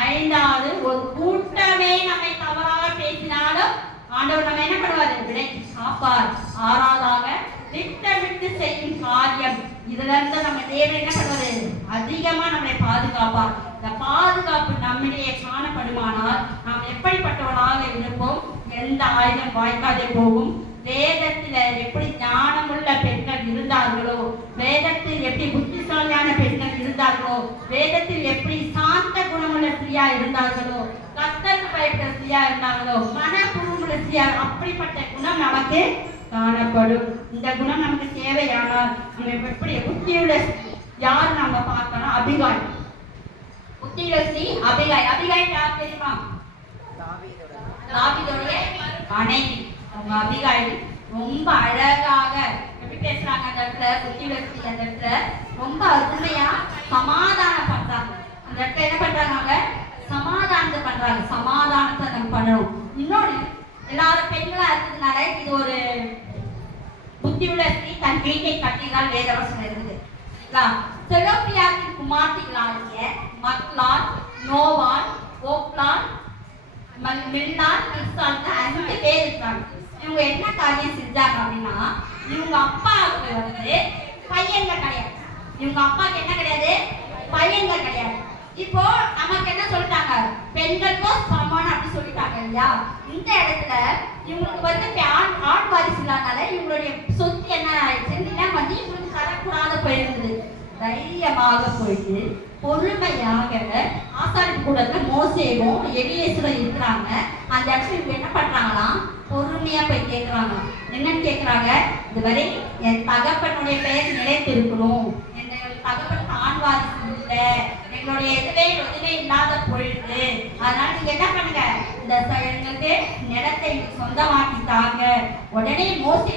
ஐந்தாவது ஒரு கூட்டமே நம்மை தவறாக பேசினாலும் ஆண்டவர் நம்ம என்ன பண்ணுவாரு? விலைக்கு காப்பார். ஆறாவதாக திட்டமிட்டு செய்யும் காரியம். இதுல இருந்து நம்ம தேவன் என்ன பண்ணுவாரு? அதிகமா நம்மளை பாதுகாப்பார். இந்த பாதுகாப்பு நம்மிடையே காணப்படுமானால் நாம் எப்படிப்பட்டவர்களாக இருப்போம்? எந்த ஆயுதம் வாய்க்காதே போகும். வேதத்துல எப்படி ஞானமுள்ள பெண்கள் இருந்தார்களோ, வேதத்தில் எப்படி புத்திசாலியான பெண்கள் இருந்தார்களோ, வேதத்தில் எப்படி சாந்த குணமுள்ள ஸ்திரியா இருந்தார்களோ, கர்த்தருக்கு பயப்பட்ட ஸ்திரியா இருந்தார்களோ, மனப்பூர்வமுள்ள ஸ்திரியா, அப்படிப்பட்ட குணம் நமக்கு காணப்படும். இந்த குணம் நமக்கு தேவையானால் நம்ம எப்படி புத்தியுள்ள யார் நம்ம பார்க்கணும்? அபிகாய். புத்தியுள்ள ஸ்திரீ அபிகாய். அபிகாய் யார் தெரியுமா? தாவீதுடைய மனைவி. அவங்க அபிகாய் ரொம்ப அழகாக எப்படி பேசுறாங்க அந்த இடத்துல? புத்தியுள்ள ஸ்திரீ அந்த இடத்துல ரொம்ப அருமையா சமாதானம் பண்றாங்க. அந்த இடத்துல என்ன பண்றாங்க? சமாதானத்தை பண்றாங்க. சமாதானத்தை நம்ம பண்ணணும். இன்னொன்று எல்லாரும் பெண்களா இருக்கிறதுனால இது ஒரு புத்தியுள்ள ஸ்திரீ தன் வீட்டை கட்டினால் வேதவசனம் இருக்குது. செலோப்பியாவின் குமார்த்திகளாகிய மக்லான், நோவான், ஓப்லான், மில்லான், கிறிஸ்தால் 5 பேர் இருக்காங்க. இவங்க என்ன காரியம் செஞ்சாங்க அப்படின்னா, இவங்க அப்பாவுக்கு பையன்கள் கிடையாது. இவங்க அப்பாவுக்கு என்ன கிடையாது? பையன்கள் கிடையாது. இப்போ நமக்கு என்ன சொல்லிட்டாங்க? பெண்களுக்கும் சமம் அப்படி சொல்லிட்டாங்க இல்லையா? இந்த இடத்துல இவங்களுக்கு ஆண் வாரிசு இல்லாதனால இவங்களுடைய சொத்து என்ன ஆயிடுச்சுன்னா இவங்களுக்கு தரக்கூடாத போயிருந்தது. தைரியமாக போயிட்டு பொறுமையாக ஆசாரிப்பு கூடத்துல மோசேவும் எலியேசுவும் இருக்கிறாங்க. அந்த இடத்துல இவங்க என்ன பண்றாங்கன்னா பொறுமையா போய் கேட்கிறாங்க. என்னன்னு கேட்கிறாங்க? இதுவரை என் தகப்பனுடைய பெயர் நிலைத்து இருக்கணும், தகப்பன் ஆண் வாரிசு இல்லை, எங்களுடைய எதுவே இல்லாத பொழுது, அதனால நீங்க என்ன பண்ணுங்க, இந்த எங்களுக்கு நிலத்தை சொந்தமாக்கிட்டாங்க. உடனே மோசே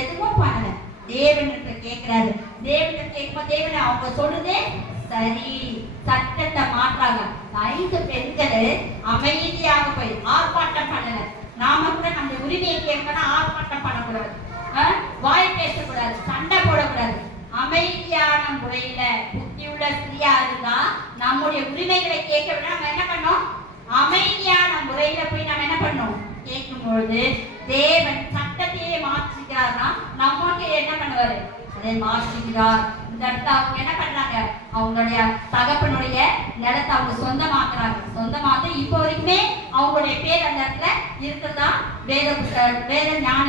எதுவும் பண்ணல, தேவனுக்கு கேட்கிறாரு. தேவனுக்கு கேட்கும் தேவனை அவங்க சொல்லுதே சரி, சட்டத்தை மாற்றாங்க. 5 பெண்கள் அமைதியாக போய் ஆர்ப்பாட்டம் பண்ணல. நாம கூட நம்ம உரிமையை கேட்கணும், ஆர்ப்பாட்டம் பண்ணக்கூடாது, வாய் பேசக்கூடாது, சண்டை போடக்கூடாது. அமைதியான முறையில புத்தியுள்ள ஸ்திரியா இருந்தா நம்முடைய உரிமைகளை கேட்க விட நம்ம என்ன பண்ணோம்? அமைதியான முறையில போய் நம்ம என்ன பண்ணோம்? கேட்கும் பொழுது தேவன் சட்டத்தையே மாற்றுகிறார்னா நம்மளுக்கு என்ன பண்ணுவாரு? அதை மாற்றுகிறார். இந்த இடத்துல அவங்க என்ன பண்றாங்க? அவங்களுடைய தகப்பனுடைய நிலத்தை அவங்க சொந்தமாக்குறாங்க. சொந்தமாக்கு இப்போ வரைக்குமே அவங்களுடைய பேர் அந்த இடத்துல இருக்கிறதா வேத ஞான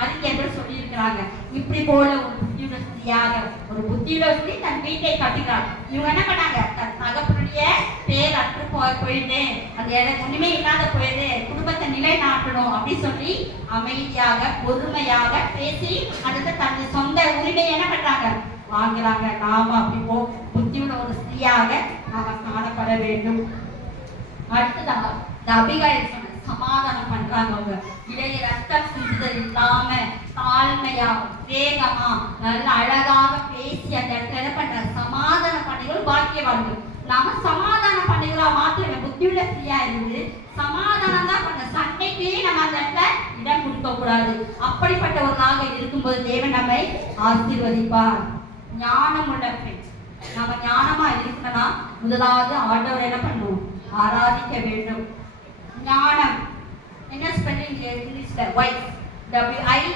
அறிஞர்கள் சொல்லி இருக்கிறாங்க. இருக்கிறாங்க. இப்படி போல ஒரு புத்தியுள்ள ஸ்திரியாக ஒரு புத்தியுள்ள ஸ்திரீ தன் வீட்டை கட்டுகிறார். இவங்க என்ன பண்ணாங்க, தன் தகப்பனுடைய பேர் அற்று போயிட்டு அந்த ஒண்ணுமே இல்லாத போயிடு, குடும்பத்தை நிலைநாட்டணும் அப்படின்னு சொல்லி அமைதியாக பொறுமையாக பேசி அடுத்து தன் சொந்த உரிமையை என்ன பண்றாங்க, வாங்குறாங்க. நாம அப்படி புத்தியுள்ள ஒரு ஸ்திரீயாக நாம காணப்பட வேண்டும். அடுத்ததாக இந்த அபிகாயில் சொன்ன சமாதானம் பண்றாங்க. அவங்க இளைய ரத்தம் சிந்துதல் இல்லாம தாழ்மையா வேகமா நல்ல அழகாக பேசி அந்த இடத்துல என்ன பண்ற சமாதானம் பண்ணிகள் பாக்கியவான்கள். நாம சமாதானம் பண்ணிகளா மாத்திரமே புத்தியுள்ள ஸ்திரியா இருந்து சமாதானம் தான் பண்ண, சண்டைக்கு நம்ம அந்த இடத்துல இடம் கொடுக்க கூடாது. அப்படிப்பட்டவர்களாக இருக்கும்போது தேவன் நம்மை ஆசீர்வதிப்பார். ஞானம் உள்ள பெண், நம்ம ஞானமா இருக்கணும்னா முதலாவது ஆண்டவர் என்ன பண்ணுவோம், ஆராதிக்க வேண்டும். ஞானம் என்ன ஸ்பெல்லிங் இங்கிலீஷ்ல வைஸ் WISE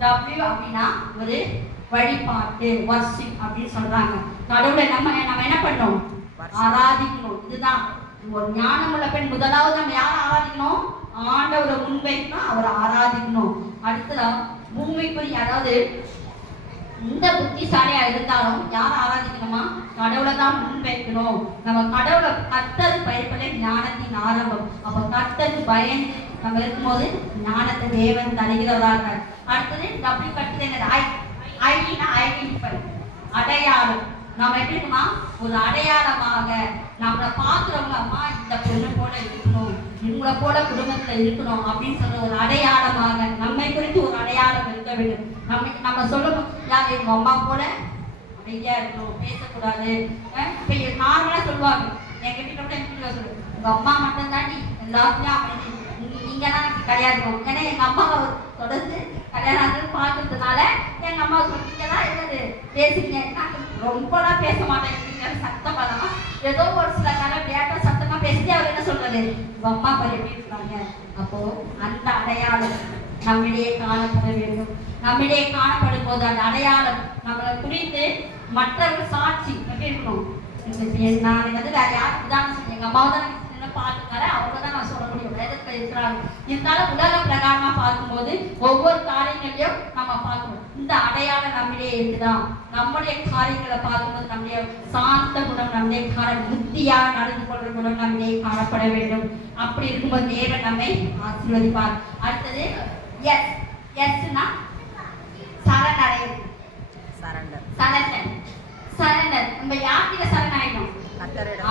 W அப்படின்னா ஒரு வழிபாட்டு வர்ஷிப் அப்படின்னு சொல்றாங்க. கடவுளை நம்ம என்ன பண்ணணும், ஆராதிக்கணும். இதுதான் ஒரு ஞானம் உள்ள பெண். முதலாவது நம்ம யாரை ஆராதிக்கணும், ஆண்டவரை முன்வைக்கணும், அவரை ஆராதிக்கணும். அடுத்ததான் பூமிக்குரிய, அதாவது இந்த புத்திசாலியா இருந்தாலும் யாரை ஆராதிக்கணுமா, கடவுளை தான் முன் வைக்கணும். நம்ம கடவுளை கர்த்தர் பயப்பட ஞானத்தின் ஆரம்பம். அப்ப கர்த்தருக்கு பயந்து நம்ம இருக்கும்போது ஞானத்தை தேவன் தருகிறவராக. அடுத்தது டபுள் கட்டுது என்னது, ஐடென்டிஃபை அடையாளம். நம்ம எப்படி இருக்குமா, ஒரு அடையாளமாக நம்மளை பார்க்குறவங்க அம்மா இந்த பொண்ணு போல இருக்கணும், இவங்களை போல குடும்பத்துல இருக்கணும் அப்படின்னு சொல்ற ஒரு அடையாளமாக நம்மை குறித்து ஒரு அடையாளம் இருக்க வேண்டும். நம்ம சொல்லணும், யார் எங்க அம்மா போல அமைதியா இருக்கணும், பேசக்கூடாது. இப்ப நார்மலா சொல்லுவாங்க, எங்க வீட்டுல கூட எங்க வீட்டுல சொல்லுவாங்க, உங்க அம்மா மட்டும் தாண்டி எல்லாத்தையும் அமைதி, நீங்கதான் எனக்கு கல்யாணம். ஏன்னா எங்க அம்மாவை தொடர்ந்து கல்யாணம் பார்க்கறதுனால எங்க அம்மா நீங்கதான் என்னது பேசுறீங்க, ரொம்பலாம் பேச மாட்டேங்க, சத்தமா தான் ஏதோ ஒரு சில காலம் விளையாட்ட சத்தமா பேசி அவர் என்ன சொல்றது, உங்க அம்மா அப்பா எப்படி இருக்கிறாங்க. அப்போ அந்த அடையாளம் நம்மிடையே காணப்பட வேண்டும். நம்மிடையே காணப்படும் போது அந்த அடையாளம் நம்மளை குறித்து மற்றவர்கள் சாட்சி எப்படி இருக்கணும். நான் வந்து வேற யாரும் உதாரணம் சொல்லி எங்க அம்மாவை தான் பார்த்துக்கார அவங்க தான் நான் சொல்ல முடியும், வேதத்துல இருக்கிறாங்க. இருந்தாலும் உலக பிரகாரமா பார்க்கும்போது ஒவ்வொரு காரியங்களையும் நம்ம பார்க்கணும். இந்த அடையாளம் நம்மிடையே இருக்குதான். நம்முடைய காரியங்களை பார்க்கும்போது நம்முடைய சாந்த குணம், நம்முடைய புத்தியா நடந்து கொள்ற குணம் நம்மிடையே காணப்பட வேண்டும். அப்படி இருக்கும்போது தேவன் நம்மை ஆசீர்வதிப்பார். அடுத்தது எஸ், எஸ்னா சரணடைவு, சரண்டர். நம்ம யார்கிட்ட சரணாயிடும்,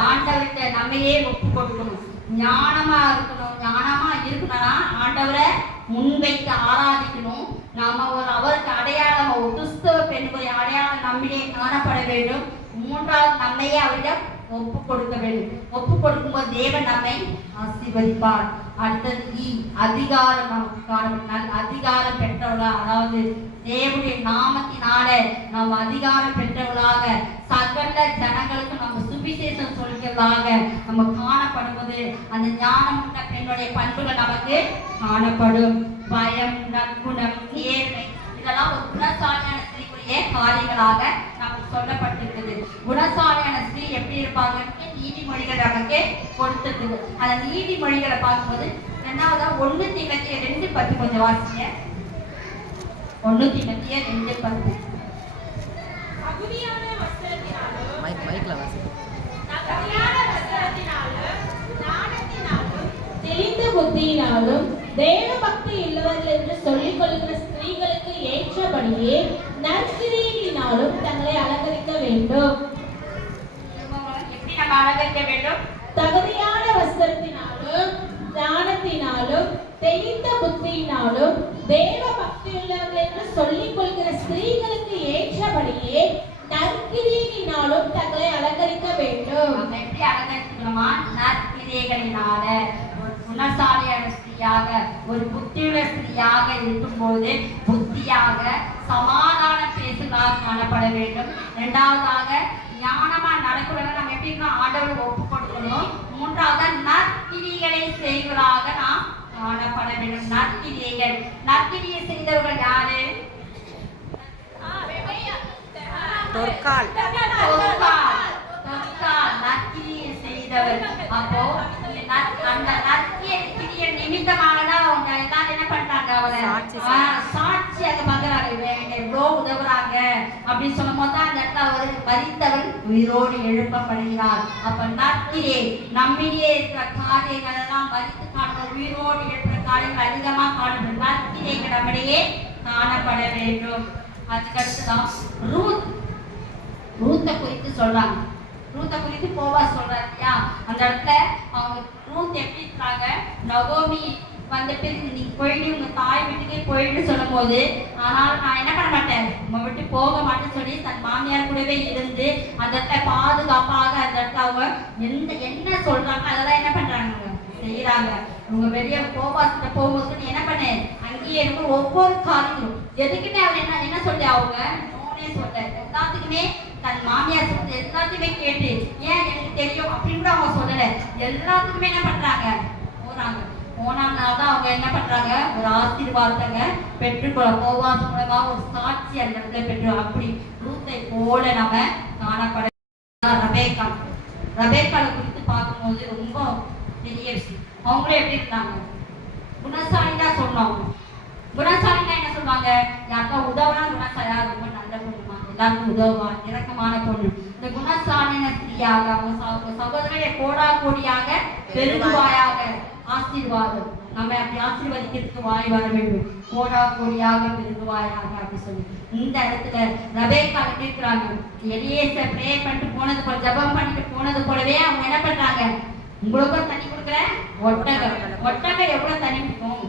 ஆண்டவர்கிட்ட நம்மையே ஒப்பு கொடுக்கணும். ஞானமா இருக்கணும்னா ஆண்டவரை முன்வைத்து ஆராதிக்கணும். நாம அவருக்கு அடையாளம், ஒரு கிறிஸ்தவ பெண்ணுடைய அடையாளம் நம்மிடையே காணப்பட வேண்டும். மூன்றாவது நம்மையே அவரிடம் ஒப்பு கொடுக்க வேண்டும். ஒப்பு கொடுக்கும்போது தேவன் நம்மை ஆசீர்வதிப்பார். அடுத்தது அதிகாரம், நமக்கு காணப்படும் அதிகாரம் பெற்றவர்களா, அதாவது தேவனுடைய நாமத்தினால நாம் அதிகாரம் பெற்றவர்களாக சகல ஜனங்களுக்கு நம்ம சுவிசேஷம் சொல்கிறதாக நம்ம காணப்படுவது அந்த ஞானம் உள்ள பெண்ணுடைய பண்புகள் நமக்கு காணப்படும். பயம், நற்குணம், நேர்மை, இதெல்லாம் ஒரு குணசாலியான ஸ்திரீக்குரிய காரியங்களாக நமக்கு சொல்லப்பட்டிருக்குது. குணசாலியான ஸ்திரீ எப்படி இருப்பாங்க, நீதிமொழிகள் நமக்கு கொடுத்துருக்குது. அந்த நீதிமொழிகளை பார்க்கும்போது ரெண்டாவதா 1 தீமோத்தேயு 2:10 கொஞ்சம் வாசிங்க. 1 தீமோத்தேயு 2:10. அகுதியான வஸ்திரத்தினாலும் மைக்ல வாசி. தகுதியான வஸ்திரத்தினாலும் ஞானத்தினாலும் தெளிந்த புத்தியினாலும் தேவ பக்தி உள்ளவர்கள் என்று சொல்லிக் கொள்கிற ஸ்திரீகளுக்கு ஏற்றபடியே நற்கிரியைகளினாலும் தங்களை அலங்கரிக்க வேண்டும். எப்படி நம்ம அலங்கரிக்க வேண்டும், தகுதியான வஸ்திரத்தினாலும் ஞானத்தினாலும் தெளிந்த புத்தியினாலும் தேவ பக்தியுள்ளவர்கள் என்று சொல்லிக் கொள்கிற ஸ்திரீகளுக்கு ஏற்றபடியே நற்கிரியைகளினாலும் தங்களை அலங்கரிக்க வேண்டும். நம்ம எப்படி அலங்கரிக்கணுமா, நற்கிரியைகளினால. ஒரு குணசாலியான ஸ்திரீயாக, ஒரு புத்தியுள்ள ஸ்திரீயாக இருக்கும்போது புத்தியாக சமாதான பேசுகளாக காணப்பட வேண்டும். இரண்டாவதாக ஞானமா நடக்கிறவங்க நம்ம எப்படி இருக்கணும், ஆண்டவரை ஒப்பு கொடுக்கணும். மூன்றாவதா நற்கிரியைகளை செய்வதாக நாம் காணப்பட வேண்டும். நற்கிரியை செய்தவர்கள் யாரு, தொற்கால் நற்கிரியை செய்தவர். அப்போ அந்த நற்கிரிய நிமித்தமாக தான் அவங்க எல்லாரும் என்ன பண்றாங்க, அவரை சாட்சி சாட்சியாக பார்க்கறாங்க, இவங்க எவ்வளோ உதவுறாங்க அப்படின்னு சொல்லும் போது தான் அந்த இடத்துல அவர் மரித்தவன் உயிரோடு எழுப்பப்படுகிறார். அப்ப நற்கிரே நம்மிடையே இருக்கிற காரியங்கள் எல்லாம் மரித்து காணுற உயிரோடு எழுப்புற காரியங்கள் அதிகமா காணப்படும். நற்கிரேக்கு நம்மிடையே காணப்பட வேண்டும். அதுக்கடுத்துதான் ரூத்தை குறித்து சொல்றாங்க. ரூத்தை குறித்து போவாஸ் சொல்றாரு இல்லையா, அந்த இடத்துல அவங்க ரூத் எப்படி இருக்கிறாங்க, நகோமி வந்துட்டு நீ போயிட்டு உங்க தாய் வீட்டுக்கே போயிட்டு சொல்லும் போது, ஆனால் நான் என்ன பண்ண மாட்டேன், உங்க விட்டு போக மாட்டேன்னு சொல்லி தன் மாமியார் கூடவே இருந்து அந்த இடத்துல பாதுகாப்பாக அந்த இடத்துல அவங்க என்ன சொல்றாங்க அதெல்லாம் என்ன பண்றாங்க செய்யறாங்க. உங்க வெளியே போவாசிட்ட போகும்போது நீ என்ன பண்ண, அங்கேயே இருக்கும் ஒவ்வொரு காரியங்களும் எதுக்குமே அவர் என்ன சொல்லி அவங்க நோனே சொல்ல, எல்லாத்துக்குமே தன் மாமியார் சொல்றது எல்லாத்தையுமே கேட்டு ஏன் எனக்கு தெரியும் அப்படின்னு கூட அவங்க சொல்லல, எல்லாத்துக்குமே என்ன பண்றாங்க போனாங்கனால்தான் அவங்க என்ன பண்றாங்க ஒரு ஆசீர்வாதங்க பெற்றுக்கொள்ள போவாஸ் மூலமா ஒரு சாட்சி அந்த இடத்துல பெற்று. அப்படி ரூத்தை போல நம்ம காணப்பட. ரபேக்காலை குறித்து பார்க்கும்போது ரொம்ப பெரிய விஷயம். அவங்களும் எப்படி இருந்தாங்க, குணசாலினா சொன்னோம். குணசாலினா என்ன சொல்லுவாங்க, யாருக்கா உதவனா குணசாலியா ரொம்ப நல்ல பொண்ணுமா, எல்லாருக்கும் உதவுவா, இரக்கமான பொண்ணு. இந்த குணசாலின ஸ்திரியாக அவங்க சகோதரரை கோடா கோடியாக பெருகுவாயாக, ஆசீர்வாதம் நம்ம அப்படி ஆசீர்வதிக்கிறதுக்கு வாய் வர வேண்டும், கோடா கோடியாக பெருகுவாயாக அப்படி சொல்லி. இந்த இடத்துல ரபேக்கால கேட்கிறாங்க, எலியேச ப்ரே பண்ணிட்டு போனது போல, ஜபம் பண்ணிட்டு போனது போலவே அவங்க என்ன பண்றாங்க, உங்களுக்கும் தண்ணி கொடுக்குறேன், ஒட்டகம் எவ்வளவு தண்ணி குடிக்கும்,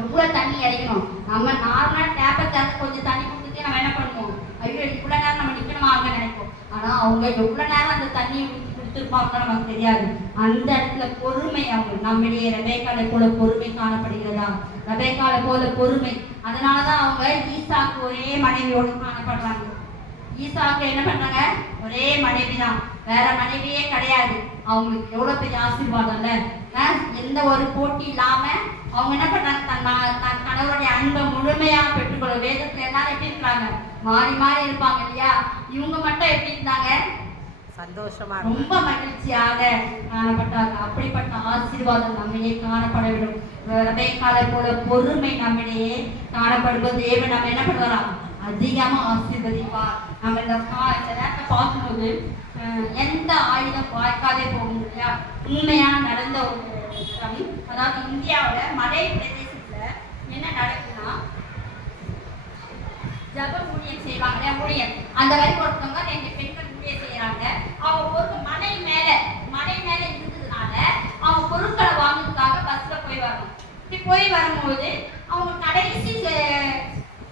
எவ்வளவு தண்ணி இறைக்கணும். நம்ம நார்மலா டேப்பை திறந்து கொஞ்சம் தண்ணி கொடுத்துட்டு நம்ம என்ன பண்ணுவோம், ஐயோ இவ்வளவு நேரம் நம்ம நிக்கணுமா அங்க நினைப்போம். ஆனா அவங்க எவ்வளவு நேரம் அந்த தண்ணியை கொடுத்துருப்பாங்க நமக்கு தெரியாது. அந்த இடத்துல பொறுமை, அவங்க நம்முடைய ரபேக்காலை போல பொறுமை காணப்படுகிறதா, ரபேக்காலை போல பொறுமை. அதனாலதான் அவங்க ஈசாக்கு ஒரே மனைவியோடு காணப்படுறாங்க. ஈசாக்கு என்ன பண்றாங்க, ஒரே மனைவி தான், வேற மனைவியே கிடையாது. அவங்களுக்கு எவ்வளவு பெரிய ஆசீர்வாதம் இல்ல, எந்த ஒரு போட்டி இல்லாம அவங்க என்ன பண்றாங்க, தன் கணவருடைய அன்பை முழுமையா பெற்றுக்கொள்ள. வேதத்துல எல்லாரும் எப்படி இருக்கிறாங்க, மாறி மாறி இருப்பாங்க இல்லையா, இவங்க மட்டும் எப்படி இருந்தாங்க, சந்தோஷமா ரொம்ப மகிழ்ச்சியாக காணப்பட்டாங்க. அப்படிப்பட்ட ஆசீர்வாதம் நம்மையே காணப்பட வேண்டும். ரபேக்காலை போல பொறுமை நம்மிடையே காணப்படும்போது தேவன் நம்ம என்ன பண்ணுவாராம், அதிகமா ஆசீர்வதிப்பார். நம்ம இந்த நேரத்தை பார்க்கும்போது எந்த ஆயுதம் வாய்க்காதே போகும் இல்லையா, உண்மையா நடந்த ஒரு இடம். அதாவது இந்தியாவோட மலை பிரதேசத்துல என்ன நடக்குதுன்னா, ஜப ஊழியம் செய்வாங்க இல்லையா, ஊழியம் அந்த மாதிரி ஒருத்தவங்க 2 பெண்கள் ஊழியம் செய்யறாங்க. அவங்க ஒரு மலை மேல இருந்ததுனால அவங்க பொருட்களை வாங்குறதுக்காக பஸ்ல போய் வரணும். இப்படி போய் வரும்போது அவங்க கடைசி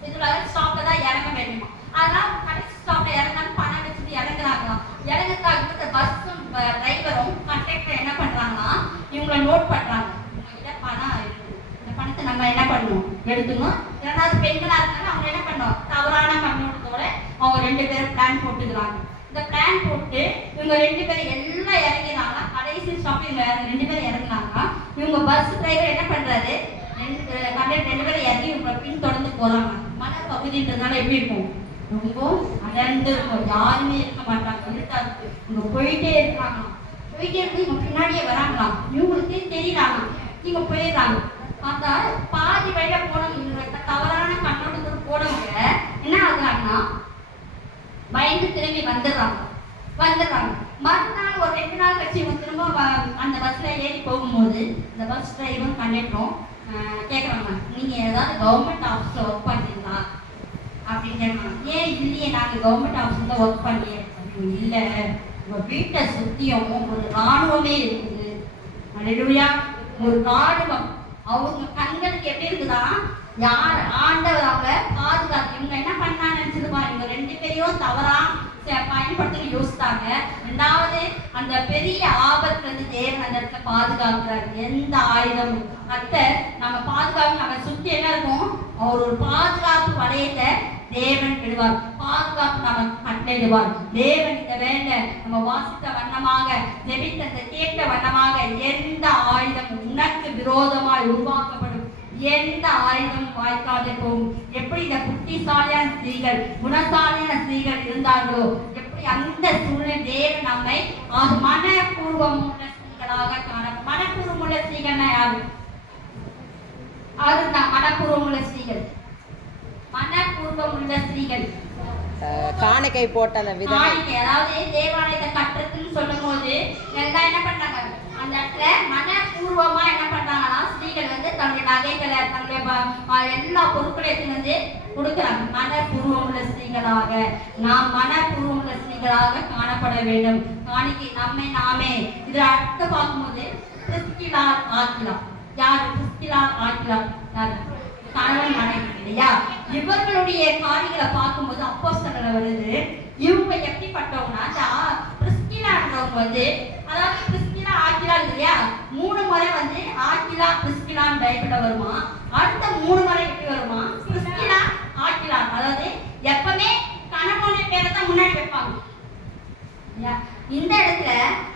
இதுல ஸ்டாப்ல தான் இறங்க வேண்டுமா, அதனால கடைசி ஸ்டாப்ல இறங்காம பணம் வச்சுட்டு இறங்குறாங்களாம். இறங்குறதுக்காக பஸ்ஸும் டிரைவரும் கண்டக்டர் என்ன பண்றாங்கன்னா இவங்களை நோட் பண்றாங்க, இவங்ககிட்ட பணம் இருக்கு, இந்த பணத்தை நம்ம என்ன பண்ணணும் எடுத்துக்கணும். இரண்டாவது பெண்களா இருந்தாலும் அவங்க என்ன பண்ணோம், தவறான கண்ணோட்டத்தோட அவங்க 2 பேரும் பிளான் போட்டுக்கிறாங்க. இந்த பிளான் போட்டு இவங்க 2 பேரும் எல்லாம் இறங்கினாங்க. கடைசி ஸ்டாப் இவங்க 2 பேரும் இறங்கினாங்க. இவங்க பஸ் டிரைவர் என்ன பண்றாரு, 2 பேரும் இறங்கி இவங்க பின் தொடர்ந்து போறாங்க. மலை பகுதின்றதுனால எப்படி இருக்கும், ரொம்ப அடர்ந்து இருக்கும், யாருமே இருக்க மாட்டாங்க, இருக்காது. இவங்க போயிட்டே இருக்காங்க, போயிட்டே இருக்கு. இவங்க பின்னாடியே வராங்களாம், இவங்களுக்கே தெரியறாங்க, இவங்க போயிடுறாங்க. பார்த்தா பாதி வழியில போனவங்க, தவறான கண்ணோட்டத்தோடு போனவங்க என்ன ஆகுறாங்கன்னா பயந்து திரும்பி வந்துடுறாங்க. மறுநாள் ஒரு 2 நாள் கழிச்சு இவங்க திரும்ப அந்த பஸ்ல ஏறி போகும்போது இந்த பஸ் டிரைவரும் கண்டக்டரும் கேட்குறாங்க, நீங்க ஏதாவது கவர்மெண்ட் ஆஃபீஸ்ல ஒர்க் பண்றீங்களா அப்படின்னு கேட்கலாம். ஏன் இல்லையே, நாங்கள் கவர்மெண்ட் ஆஃபீஸ்ல ஒர்க் பண்ணலையே. இல்லை, உங்க வீட்டை சுத்தியும் ஒரு ராணுவமே இருக்குது. அல்லேலூயா, ஒரு ராணுவம். அவங்க கண்களுக்கு எப்படி இருக்குதா, யார் ஆண்டவர் அவங்க பாதுகாத்து. இவங்க என்ன பண்ணான்னு நினைச்சிருப்பா, இவங்க 2 பேரையும் தவறா பயன்படுத்தி யோசித்தாங்க. 2வது அந்த பெரிய ஆபத்துல இருந்து தேவன் அந்த இடத்துல பாதுகாக்கிறார். எந்த ஆயுதமும் நம்ம பாதுகாப்பு, நம்ம சுத்தி என்ன இருக்கும், அவர் ஒரு பாதுகாப்பு வளையத்தை தேவன் விடுவார், பாதுகாப்பு நம்ம கட்டளையிடுவார். தேவன் இந்த வேலை நம்ம வாசித்த வண்ணமாக, ஜெபித்த கேட்ட வண்ணமாக, எந்த ஆயுதம் உனக்கு விரோதமாய் உருவாக்கப்படும், எந்த ஆயுதம் வாய்க்காதே போகும். எப்படி இந்த புத்திசாலியான ஸ்திரீகள், குணசாலியான ஸ்திரீகள் இருந்தார்களோ, எப்படி அந்த சூழ்நிலை தேவன் நம்மை மனப்பூர்வமுள்ள ஸ்திரீகளாக காண. மனப்பூர்வமுள்ள ஸ்திரீகள்னா யாரு, அதுதான் மனப்பூர்வமுள்ள ஸ்திரீகள். மனப்பூர்வம் உள்ள ஸ்திரீகள். காணிக்கை போட்ட அந்த விதம் காணிக்கை, அதாவது தேவாலயத்தை கட்டுறதுன்னு சொல்லும் போது எல்லாம் என்ன பண்றாங்க, அந்த இடத்துல மனப்பூர்வமா என்ன பண்றாங்கன்னா ஸ்திரீகள் வந்து தன்னுடைய நகைகளை தன்னுடைய எல்லா பொருட்களையும் வந்து கொடுக்குறாங்க. மனப்பூர்வம் உள்ள ஸ்திரீகளாக நாம் மனப்பூர்வம் உள்ள ஸ்திரீகளாக காணப்பட வேண்டும். காணிக்கை நம்மை நாமே. இது அடுத்து பார்க்கும்போது பிரிஸ்கிலா ஆக்கிலா. யார் பிரிஸ்கிலா ஆக்கிலா? யார்? கணவன் மனைவி இல்லையா? இவர்களுடைய காரியங்களை பார்க்கும்போது அப்போஸ்தலர்கள் வருது. இவங்க எப்படிப்பட்டவங்கன்னா பிரிஸ்கிலான்றவங்க வந்து, அதாவது பிரிஸ்கிலா ஆக்கிலா இல்லையா, 3 முறை வந்து ஆக்கிலா பிரிஸ்கிலான்னு பைபிள்ல வருமா. அடுத்த 3 முறை எப்படி வருமா? பிரிஸ்கிலா ஆக்கிலா. அதாவது எப்பவுமே கணவனுடைய பேரை தான் முன்னாடி வைப்பாங்க. இந்த இடத்துல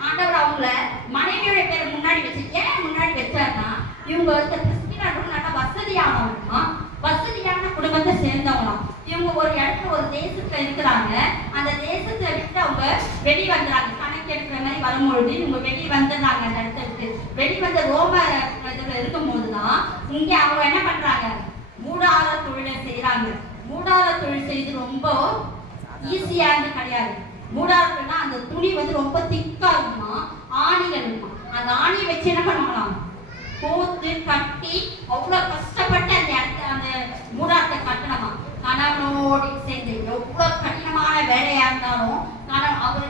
ஆண்டவர் அவங்கள மனைவியோட பேரை முன்னாடி வச்சு ஏன் முன்னாடி வச்சாருன்னா, இவங்க கிறிஸ்டியனாக நல்லா வசதியானவங்க, வசதியான குடும்பத்தை சேர்ந்தவங்களாம். இவங்க ஒரு இடத்துல ஒரு தேசத்துல இருக்கிறாங்க. அந்த தேசத்தை விட்டு அவங்க வெளி வந்துடுறாங்க. கணக்கு எடுக்கிற மாதிரி வரும்பொழுது இவங்க வெளி வந்துடுறாங்க. அந்த இடத்த விட்டு வெளி வந்த ரோம இதுல இருக்கும் போதுதான் இங்க அவங்க என்ன பண்றாங்க, மூடாத தொழிலை செய்யறாங்க. மூடாத தொழில் செய்து ரொம்ப ஈஸியானது கிடையாது. மூடாதுன்னா அந்த துணி வந்து ரொம்ப திக்கா இருக்குமா, ஆணிகள் இருக்குமா. அந்த ஆணியை வச்சு என்ன பண்ணுவாங்களாம், கோத்து கட்டி அவ்வளோ கஷ்டப்பட்டு அந்த இடத்த அந்த மூடாத்தை கட்டணுமா. கணவனோடு சேர்ந்து எவ்வளோ கடினமான வேலையா இருந்தாலும்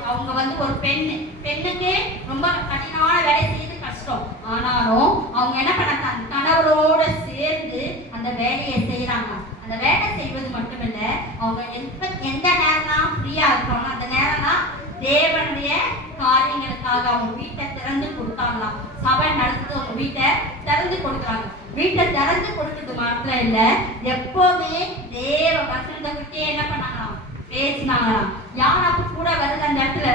அவங்க வந்து ஒரு பெண்ணுக்கு ரொம்ப கடினமான வேலை செய்து கஷ்டம். ஆனாலும் அவங்க என்ன பண்ணாங்க, கணவரோட சேர்ந்து அந்த வேலையை செய்யறாங்க. அந்த வேலை செய்வது மட்டுமில்ல, அவங்க எந்த நேரம் ஃப்ரீயா இருக்கணும் அந்த நேரம்னா தேவனுடைய காரியங்களுக்காக அவங்க வீட்டை திறந்து கொடுத்தாங்களாம். சபை நடந்து அவங்க வீட்டை திறந்து கொடுக்குறாங்க. வீட்டை திறந்து கொடுக்கிறது மாத்திரம் இல்ல, எப்போதுமே தேவ வசனத்தை விட்டே என்ன பண்ணாங்களாம், பேசினாங்களாம். யார் அப்ப கூட வருது அந்த இடத்துல,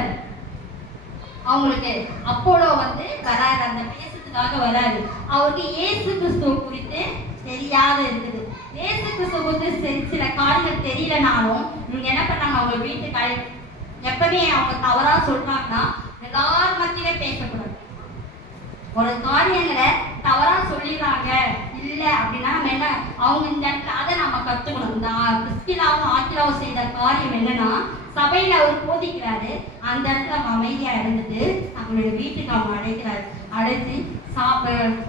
அவங்களுக்கு அப்போலோ வந்து வராது, அந்த பேசுறதுக்காக வராது. அவருக்கு இயேசு கிறிஸ்துவ குறித்து தெரியாத இருக்குது. இயேசு கிறிஸ்துவ குறித்து சில காரியங்கள் தெரியலனாலும் இவங்க என்ன பண்ணாங்க, அவங்க வீட்டுக்கு எப்பவுமே அவங்க தவறா சொல்றாங்கன்னா எல்லாரும் மத்தியிலே பேசக்கூடாது. ஒரு காரியங்களை தவறா சொல்லிடுறாங்க இல்ல அப்படின்னா நம்ம என்ன, அவங்க இந்த இடத்துல அதை நம்ம கத்துக்கணும். இந்த கிறிஸ்டினாவும் ஆக்கிலாவும் செய்த காரியம் என்னன்னா, சபையில அவர் போதிக்கிறாரு, அந்த இடத்துல அவங்க அமைதியா இருந்துட்டு அவங்களுடைய வீட்டுக்கு அவங்க அழைக்கிறாரு. அழைச்சி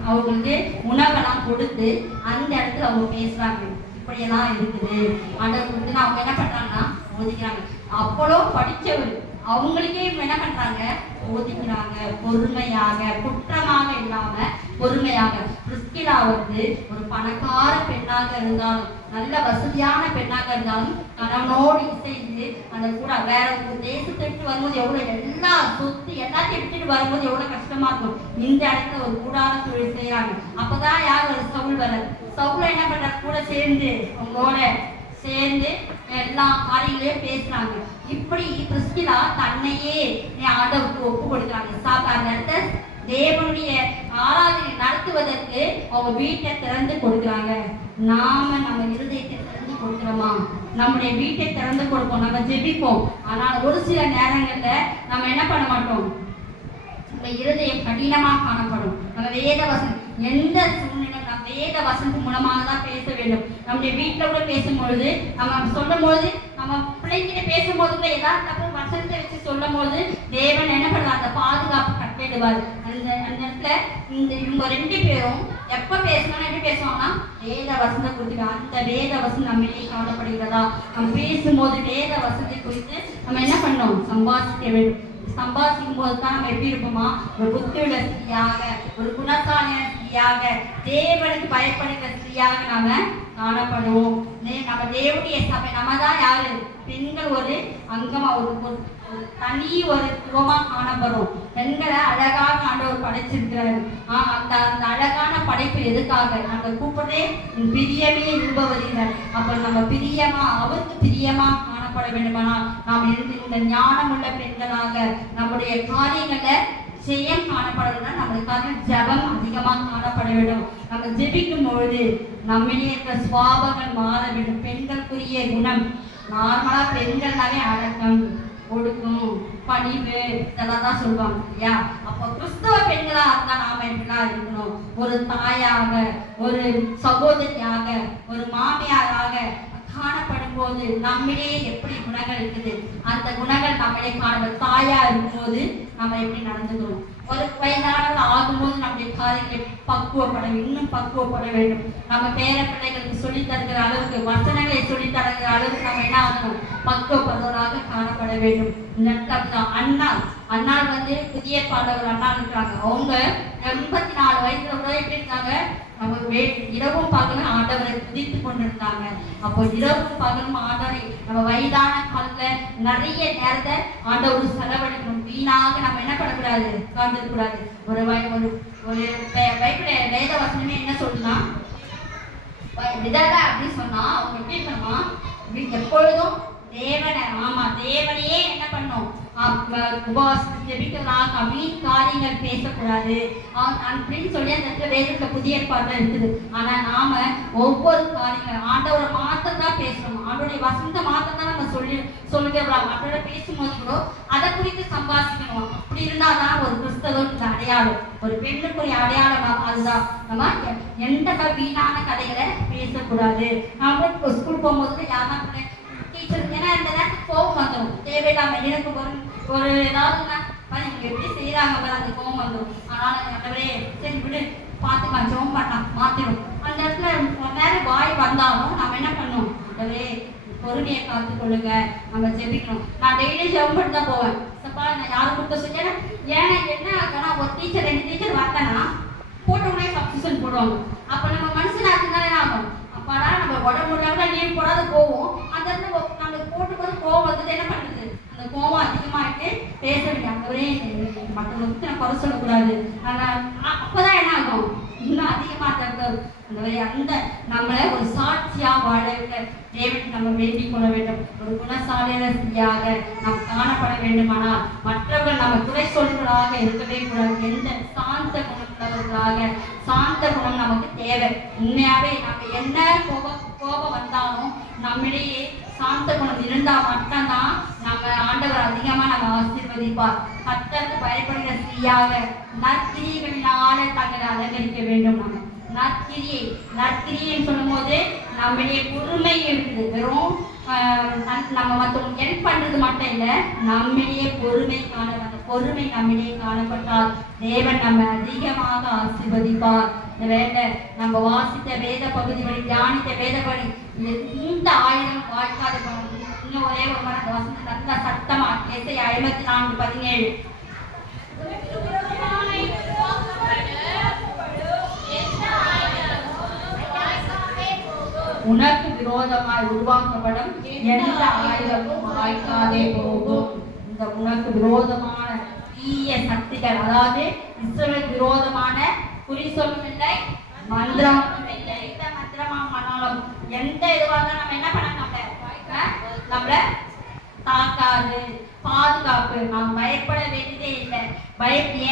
அவங்களுக்கு உணவெல்லாம் கொடுத்து அந்த இடத்துல அவங்க பேசுறாங்க. இப்படியெல்லாம் இருக்குது ஆண்டவர் கொடுத்துன்னு அவங்க என்ன பண்றாங்கன்னா போதிக்கிறாங்க. அப்போலோ படிச்சவர், அவங்களுக்கே என்ன பண்றாங்க, போதிக்கிறாங்க. பொறுமையாக, குற்றமாக இல்லாம பொறுமையாக. பிரிஸ்கிலா வந்து ஒரு பணக்கார பெண்ணாக இருந்தாலும், நல்ல வசதியான பெண்ணாக இருந்தாலும் கணவனோடு இசைந்து அந்த கூட வேற ஒரு தேசத்தை விட்டு வரும்போது எவ்வளவு எல்லா சொத்து எல்லாத்தையும் விட்டுட்டு வரும்போது எவ்வளவு கஷ்டமா இருக்கும். இந்த இடத்துல ஒரு கூடார தொழில் செய்யறாங்க. அப்பதான் யார் ஒரு சவுல் வர, சவுல என்ன பண்றாரு, கூட சேர்ந்து அவங்களோட சேர்ந்து எல்லா காரியங்களையும் பேசுறாங்க. இப்படி பிரிஸ்கிலா தன்னையே ஆண்டவருக்கு ஒப்பு கொடுக்குறாங்க. அந்த இடத்த தேவனுடைய ஆராதனை நடத்துவதற்கு அவங்க வீட்டை திறந்து கொடுக்குறாங்க. நாம நம்ம இருதயத்தை திறந்து கொடுக்குறோமா? நம்முடைய வீட்டை திறந்து கொடுப்போம், நம்ம ஜெபிப்போம். ஆனால் ஒரு சில நேரங்கள்ல நம்ம என்ன பண்ண மாட்டோம், நம்ம இருதயம் கடினமா காணப்படும். நம்ம வேத வசனம் எந்த சூழ்நிலை நம்ம வேத வசனத்து மூலமாக தான் பேச வேண்டும். நம்முடைய வீட்டில் கூட பேசும்பொழுது, நம்ம சொல்லும் பொழுது, நம்ம பிள்ளைங்கிட்ட பேசும்போது கூட ஏதாவது வசனத்தை வச்சு சொல்லும் போது தேவன் என்ன பண்ணுவார், அந்த பாதுகாப்பு கட்டிடுவார். அந்த இடத்துல இவங்க 2 பேரும் எப்ப பேசணும்னு எப்படி பேசுவாங்கன்னா, வேத வசனத்தை குறித்து அந்த வேத வசனம் நம்மளே காணப்படுகிறதா, நம்ம பேசும்போது வேத வசனத்தை குறித்து நம்ம என்ன பண்ணணும், சம்பாதிக்க வேண்டும். சம்பாதிக்கும் போது தான் நம்ம எப்படி இருப்போமா, ஒரு புத்தியுள்ள ஸ்திரீயாக, ஒரு குணசாலியான ஸ்திரீயாக, தேவனுக்கு பயப்படுகிற ஸ்திரீயாக நாம காணப்படுவோம். நம்ம தேவனுடைய சபை, நம்ம தான் யாரு, பெண்கள் ஒரு அங்கமா, ஒரு தனி ஒரு குணமா காணப்படும். பெண்களை அழகாக ஆண்டவர் படைச்சிருக்கிறாரு. அந்த அழகான படைப்பு எதுக்காக நம்ம கூப்பிடுறே, பிரியமே இருப்பவர்கள். அப்ப நம்ம பிரியமா, அவருக்கு பிரியமா காணப்பட வேண்டுமானால் நாம் இந்த ஞானம் உள்ள பெண்களாக நம்முடைய காரியங்களை ஜெயம் காணப்படணும்னா நம்மளுக்காக ஜபம் அதிகமாக காணப்பட வேண்டும். நம்ம ஜெபிக்கும் பொழுது நம்மிடையே இருக்கிற சுவாபங்கள் மாற வேண்டும். பெண்களுக்குரிய குணம் நார்மலா பெண்கள்னாவே அடக்கம், ஒடுக்கும், பணிவு, இதெல்லாம் தான் சொல்லுவாங்க இல்லையா? அப்போ கிறிஸ்தவ பெண்களா இருந்தா நாம எப்படிலாம் இருக்கணும், ஒரு தாயாக, ஒரு சகோதரியாக, ஒரு மாமியாராக, காணப்படும் போது நம்மிலே எப்படி குணங்கள் இருக்குது, அந்த குணங்கள் நம்மளே காணப்படும். தாயா இருக்கும்போது நம்ம எப்படி நடந்துக்கணும், ஒரு வயதானவர்கள் ஆகும்போது நம்முடைய காரியங்களை பக்குவப்பட இன்னும் பக்குவப்பட வேண்டும். நம்ம பேர பிள்ளைகளுக்கு சொல்லி தருகிற அளவுக்கு, வசனங்களை சொல்லி தருகிற அளவுக்கு நம்ம என்ன ஆகணும், பக்குவப்படுவதாக காணப்பட வேண்டும். அண்ணாள் புதிய பாடவர் அண்ணாள் இருக்காங்க. அவங்க 84 வயசுல கூட எப்படி இருக்காங்க, நம்ம இரவும் பகலும் ஆண்டவரை துதித்து கொண்டிருந்தாங்க. அப்போ இரவும் பகலும் ஆண்டவரை நம்ம வயதான காலத்துல நிறைய நேரத்தை ஆண்டவர் செலவழிக்கணும். வீணாக நம்ம என்ன பண்ணக்கூடாது, உட்கார்ந்துக்கூடாது. ஒரு பைபிள் வேத வசனமே என்ன சொல்லுனா, விதவை அப்படின்னு சொன்னா அவங்க எப்படி இருக்கணுமா, எப்பொழுதும் தேவனையே என்ன பண்ணும், ஜெபிக்கிறதாக வீண் காரியங்கள் பேசக்கூடாது அப்படின்னு சொல்லி அந்த வேதத்துல புதிய ஏற்பாடுல இருக்குது. ஆனா நாம ஒவ்வொரு காரியங்கள் ஆண்டவரை மாத்திரம் தான் பேசணும், ஆண்டோடைய வசந்த மாத்திரம் தான் நம்ம சொல்லுகிறோம். மற்றோட பேசும்போது கூட அதை குறித்து சம்பாதிக்கணும். அப்படி இருந்தாதான் ஒரு கிறிஸ்தவனுக்கு அடையாளம், ஒரு பெண்ணுக்குரிய அடையாளம். அதுதான் நம்ம எந்த வீணான கதைகளை பேசக்கூடாது. நாம ஸ்கூல் போகும்போது யாரும் டீச்சர் ஏன்னா இந்த நேரத்துக்கு கோபம் வந்துடும், தேவையில்லாம எனக்கு ஒரு ஏதாவதுன்னா எப்படி செய்யறாங்க அந்த கோபம் வந்துடும். அதனால நல்லவரே சரி விடு பார்த்துக்கலாம், ஜோம் பண்ணலாம் மாத்திரும். அந்த இடத்துல நேரம் வாய் வந்தாலும் நம்ம என்ன பண்ணணும், நல்லவரே பொறுமையை காத்து கொள்ளுங்க, நம்ம ஜெபிக்கணும். நான் டெய்லி ஜெபம் பண்ணி தான் போவேன். சப்பா நான் யாரும் கொடுத்த சொல்லி ஏன்னா என்ன ஆகுனா, ஒரு டீச்சர் 2 டீச்சர் வரலன்னா போட்டோம்னே சப்ஸ்டியூஷன் போடுவாங்க. அப்ப நம்ம மனுஷனாக்கு தான் என்ன ஆகும், அப்பாடா நம்ம உடம்பு லீவ் போடாத போவோம். அந்த இடத்துல நம்ம போட்டும்போது கோவம் வந்தது என்ன பண்ணுறது, அந்த கோவம் அதிகமாகிட்டு பேச வேண்டிய மற்றவங்களுக்கு நான் குறை சொல்லக்கூடாது. அப்பதான் என்ன ஆகும், இன்னும் அதிகமாக அந்த நம்மளை ஒரு சாட்சியா வாழ தேவன் நம்ம வேண்டிக் கொள்ள வேண்டும். ஒரு குணசாலியாக நாம் காணப்பட வேண்டுமானால் மற்றவர்கள் நம்ம குறை சொல்வதாக இருக்கவே கூடாது. எந்த சாந்த குணமுள்ளவர்களாக, சாந்த குணம் நமக்கு தேவை. உண்மையாவே நம்ம என்ன கோபம் வந்தாலும் நம்மிடையே சாந்த குணம் இருந்தா மட்டும்தான் நம்ம ஆண்டவர் அதிகமா நம்ம ஆசீர்வதிப்பார். கர்த்தருக்கு பயப்படுகிற ஸ்திரீயாக நற்கிரியைகளினால தங்களை அலங்கரிக்க வேண்டும். நம்ம நற்கிரின்னு சொல்லும் போது நம்முடைய பொறுமை இருக்குது. வெறும் நம்ம மற்றவங்க ஹெல்ப் பண்றது மட்டும் இல்லை, நம்மிடையே பொறுமை அந்த பொறுமை நம்மிடையே காணப்பட்டால் தேவன் நம்ம அதிகமாக ஆசீர்வதிப்பார். இந்த வேலை நம்ம வாசித்த வேத பகுதி வழி, தியானித்த வேத வழி, இந்த ஆயுதம் வாய்க்காத இன்னும் ஒரே ஒரு மன வாசனை நல்ல சத்தமா ஏசாயா 54:17 உனக்கு விரோதமாய் உருவாக்கப்படும் எந்த ஆயுதமும் வாய்க்காதே போகும். இந்த உனக்கு விரோதமான தீய சக்திகள், அதாவது இஸ்ரவேல் விரோதமான குறி சொல்லும் இல்லை, மந்திரம் இல்லை, எந்த மந்திரமா பண்ணாலும் எந்த இதுவாக நம்ம என்ன பண்ண நம்மள தாக்காது. பாதுகாப்பு, நாம் பயப்பட வேண்டியதே இல்லை.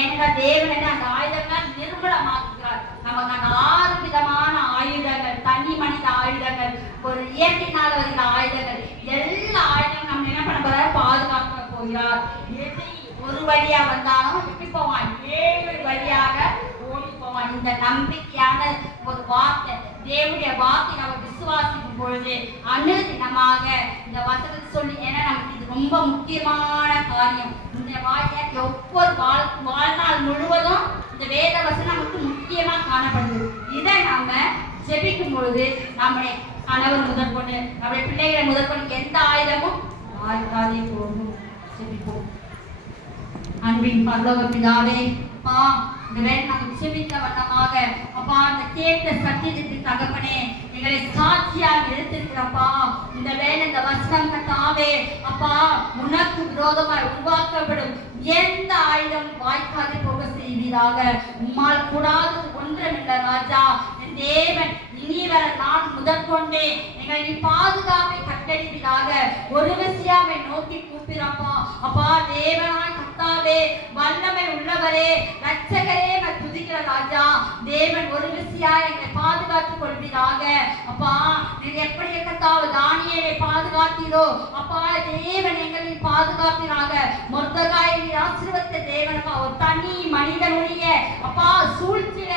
ஏன்னா தேவன் அந்த ஆயுதங்கள் நிர்மூலமாக்குகிறார். நமக்கு அந்த 6 விதமான ஆயுதங்கள், தனி மனித ஆயுதங்கள், ஒரு இயற்கையினால வருகிற ஆயுதங்கள், எல்லா ஆயுதங்களும் நம்ம என்ன பண்ண போறாரு, பாதுகாக்க போகிறார். ஒரு வழியா வந்தாலும் எப்படி போவான், 7 வழியாக ஓடி போவான். இந்த நம்பிக்கையான ஒரு வார்த்தை, தேவனுடைய வார்த்தை நம்ம விசுவாசிக்கும் பொழுது அனுதினமாக இந்த வசனத்தை சொல்லி, ஏன்னா நமக்கு இது ரொம்ப முக்கியமான காரியம். இந்த வாழ்க்கை ஒவ்வொரு வாழ்நாள் முழுவதும் இந்த வேத வசனம் நமக்கு முக்கியமா காணப்படுது. இதை நம்ம ஜெபிக்கும் பொழுது நம்முடைய கணவர் முதற்கொண்டு, நம்முடைய பிள்ளைகளை முதற்கொண்டு எந்த ஆயுதமும் வாழ்க்காதே போகும். ஜெபிப்போம். அன்பின் பரலோக பிதாவே, அப்பா இந்த வேலை நாங்கள் செபித்த வண்ணமாக, அப்பா அந்த கேட்ட சத்தியத்துக்கு தகப்பனே எங்களை சாட்சியாக எடுத்திருக்கிறப்பா. இந்த வேலை இந்த வசனம் கத்தாவே, அப்பா உனக்கு விரோதமாய் உருவாக்கப்படும் எந்த ஆயுதம் வாய்க்காது போக செய்வீராக. உம்மால் கூடாதது ஒன்றுமில்லை ராஜா. தேவன் இனி வர நான் முதற்கொண்டே எங்களை நீ பாதுகாப்பை கட்டளிப்பீராக. ஒரு விஷயமை நோக்கி கூப்பிடப்பா. அப்பா தேவனாய் கர்த்தாவே, வல்லமை உள்ளவரே, ரட்சகரே, துதிக்கிற ராஜா தேவன் ஒரு விஷயம் எங்களை பாதுகாத்துக் கொள்வீராக. அப்பா நீங்க எப்படி கர்த்தாவே தானியேலை பாதுகாத்தீரோ, அப்பா தேவன் எங்களை பாதுகாப்பீராக. மொர்தெகாயை ஆசீர்வதித்த தேவன், அப்பா ஒரு தனி மனிதனுடைய அப்பா சூழ்ச்சியில